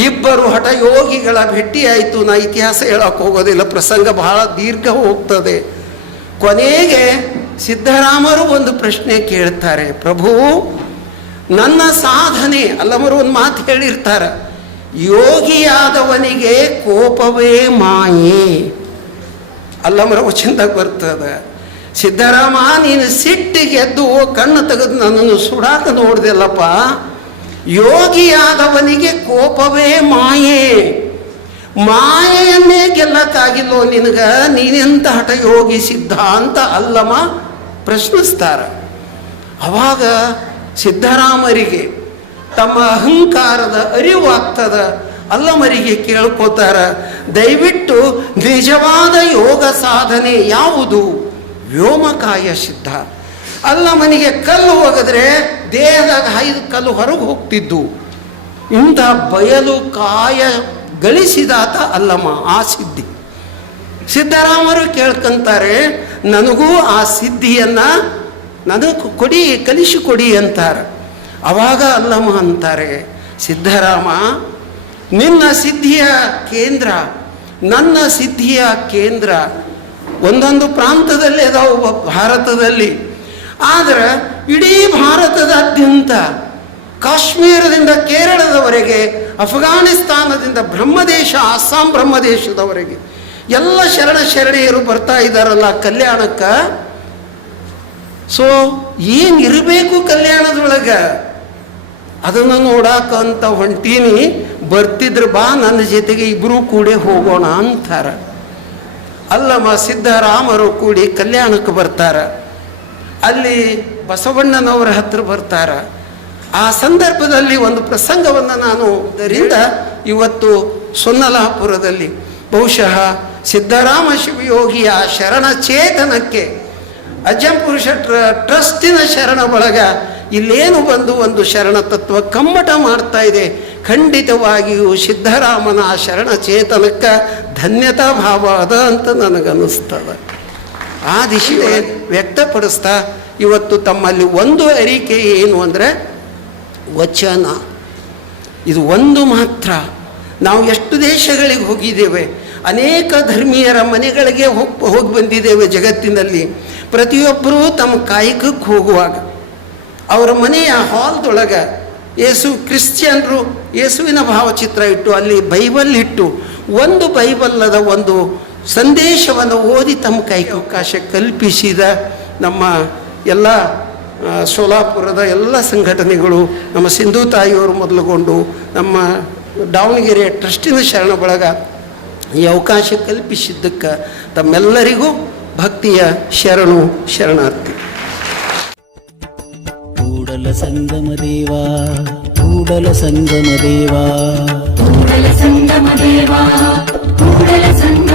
ಇಬ್ಬರು ಹಠಯೋಗಿಗಳ ಭೇಟಿಯಾಯಿತು. ನಾ ಇತಿಹಾಸ ಹೇಳಕ್ಕೆ ಹೋಗೋದಿಲ್ಲ, ಪ್ರಸಂಗ ಬಹಳ ದೀರ್ಘ ಹೋಗ್ತದೆ. ಕೊನೆಗೆ ಸಿದ್ಧರಾಮರು ಒಂದು ಪ್ರಶ್ನೆ ಕೇಳ್ತಾರೆ, ಪ್ರಭು ನನ್ನ ಸಾಧನೆ, ಅಲ್ಲಮರು ಒಂದು ಮಾತು ಹೇಳಿರ್ತಾರೆ, ಯೋಗಿಯಾದವನಿಗೆ ಕೋಪವೇ ಮಾಯೆ. ಅಲ್ಲಮರ ವಚನದಾಗ ಬರ್ತದೆ, ಸಿದ್ಧರಾಮ ನೀನು ಸಿಟ್ಟಿಗೆದ್ದು ಕಣ್ಣು ತೆಗೆದು ನನ್ನನ್ನು ಸುಡಾಕ ನೋಡ್ದಲ್ಲಪ್ಪ, ಯೋಗಿಯಾದವನಿಗೆ ಕೋಪವೇ ಮಾಯೆ, ಮಾಯೆಯನ್ನೇ ಗೆಲ್ಲಕ್ಕಾಗಿಲ್ಲೋ ನಿನಗ, ನೀನೆಂತ ಹಠಯೋಗಿ ಸಿದ್ಧ ಅಂತ ಅಲ್ಲಮ ಪ್ರಶ್ನಿಸ್ತಾರ. ಅವಾಗ ಸಿದ್ಧರಾಮರಿಗೆ ತಮ್ಮ ಅಹಂಕಾರದ ಅರಿವಾಗ್ತದ. ಅಲ್ಲಮರಿಗೆ ಕೇಳ್ಕೋತಾರ, ದಯವಿಟ್ಟು ನಿಜವಾದ ಯೋಗ ಸಾಧನೆ ಯಾವುದು? ವ್ಯೋಮಕಾಯ ಸಿದ್ಧ. ಅಲ್ಲಮನಿಗೆ ಕಲ್ಲು ಒಗೆದ್ರೆ ದೇಹದಾಗ 5 ಕಲ್ಲು ಹೊರಗೆ ಹೋಗ್ತಿದ್ದು. ಇಂಥ ಬಯಲು ಕಾಯ ಗಳಿಸಿದಾತ ಅಲ್ಲಮ, ಆ ಸಿದ್ಧಿ. ಸಿದ್ಧರಾಮರು ಕೇಳ್ಕೊಂತಾರೆ, ನನಗೂ ಆ ಸಿದ್ಧಿಯನ್ನು ನನಗೆ ಕೊಡಿ, ಕಲಿಸಿಕೊಡಿ ಅಂತಾರೆ. ಅವಾಗ ಅಲ್ಲಮ ಅಂತಾರೆ, ಸಿದ್ಧರಾಮ ನಿನ್ನ ಸಿದ್ಧಿಯ ಕೇಂದ್ರ ನನ್ನ ಸಿದ್ಧಿಯ ಕೇಂದ್ರ ಒಂದೊಂದು ಪ್ರಾಂತದಲ್ಲಿ ಅದಾವ ಭಾರತದಲ್ಲಿ. ಆದರೆ ಇಡೀ ಭಾರತದಾದ್ಯಂತ ಕಾಶ್ಮೀರದಿಂದ ಕೇರಳದವರೆಗೆ, ಅಫ್ಘಾನಿಸ್ತಾನದಿಂದ ಬ್ರಹ್ಮದೇಶ, ಅಸ್ಸಾಂ ಬ್ರಹ್ಮದೇಶದವರೆಗೆ ಎಲ್ಲ ಶರಣೆಯರು ಬರ್ತಾ ಇದ್ದಾರಲ್ಲ ಕಲ್ಯಾಣಕ್ಕೆ. ಸೊ ಏನಿರಬೇಕು ಕಲ್ಯಾಣದೊಳಗೆ ಅದನ್ನು ನೋಡಾಕಂತ ಹೊಂಟೀನಿ, ಬರ್ತಿದ್ರು ಬಾ ನನ್ನ ಜೊತೆಗೆ ಇಬ್ಬರೂ ಕೂಡಿ ಹೋಗೋಣ ಅಂತಾರೆ. ಅಲ್ಲಮ ಸಿದ್ಧರಾಮರು ಕೂಡಿ ಕಲ್ಯಾಣಕ್ಕೆ ಬರ್ತಾರೆ. ಅಲ್ಲಿ ಬಸವಣ್ಣನವರ ಹತ್ರ ಬರ್ತಾರೆ. ಆ ಸಂದರ್ಭದಲ್ಲಿ ಒಂದು ಪ್ರಸಂಗವನ್ನು ನಾನು ಇದರಿಂದ ಇವತ್ತು ಸೊನ್ನಲಾಪುರದಲ್ಲಿ ಬಹುಶಃ ಸಿದ್ಧರಾಮ ಶಿವಯೋಗಿಯ ಶರಣ ಚೇತನಕ್ಕೆ ಅಜ್ಜಂಪುರುಷ ಟ್ರಸ್ಟಿನ ಶರಣ ಬಳಗ ಇಲ್ಲೇನು ಬಂದು ಒಂದು ಶರಣ ತತ್ವ ಕಮ್ಮಟ ಮಾಡ್ತಾ ಇದೆ. ಖಂಡಿತವಾಗಿಯೂ ಸಿದ್ಧರಾಮನ ಆ ಶರಣ ಚೇತನಕ್ಕೆ ಧನ್ಯತಾ ಭಾವ ಅದ ಅಂತ ನನಗನ್ನಿಸ್ತದೆ. ಆ ದಿಶೆ ವ್ಯಕ್ತಪಡಿಸ್ತಾ ಇವತ್ತು ತಮ್ಮಲ್ಲಿ ಒಂದು ಅರಿಕೆ ಏನು ಅಂದರೆ ವಚನ. ಇದು ಒಂದು ಮಾತ್ರ ನಾವು ಎಷ್ಟು ದೇಶಗಳಿಗೆ ಹೋಗಿದ್ದೇವೆ, ಅನೇಕ ಧರ್ಮೀಯರ ಮನೆಗಳಿಗೆ ಹೋಗಿ ಬಂದಿದ್ದೇವೆ ಜಗತ್ತಿನಲ್ಲಿ. ಪ್ರತಿಯೊಬ್ಬರೂ ತಮ್ಮ ಕಾಯಕಕ್ಕೆ ಹೋಗುವಾಗ ಅವರ ಮನೆಯ ಹಾಲ್ದೊಳಗೆ ಕ್ರಿಶ್ಚಿಯನ್ರು ಯೇಸುವಿನ ಭಾವಚಿತ್ರ ಇಟ್ಟು ಅಲ್ಲಿ ಬೈಬಲ್ ಇಟ್ಟು ಒಂದು ಬೈಬಲ್ಲದ ಒಂದು ಸಂದೇಶವನ್ನು ಓದಿ ತಮ್ಮ ಕೈಗೆ ಅವಕಾಶ ಕಲ್ಪಿಸಿದ ನಮ್ಮ ಎಲ್ಲ ಸೋಲಾಪುರದ ಎಲ್ಲ ಸಂಘಟನೆಗಳು, ನಮ್ಮ ಸಿಂಧು ತಾಯಿಯವರು ಮೊದಲುಗೊಂಡು ನಮ್ಮ ದಾವಣಗೆರೆಯ ಟ್ರಸ್ಟಿನ ಶರಣ ಬಳಗ ಈ ಅವಕಾಶ ಕಲ್ಪಿಸಿದ್ದಕ್ಕೆ ತಮ್ಮೆಲ್ಲರಿಗೂ ಭಕ್ತಿಯ ಶರಣಾರ್ಥಿ. ಕೂಡಲ ಸಂಗಮ ದೇವಾ, ಕೂಡಲ ಸಂಗಮ ದೇವಾ, ಕೂಡಲ ಸಂಗಮ ದೇವಾ, ಕೂಡಲ ಸಂಗಮ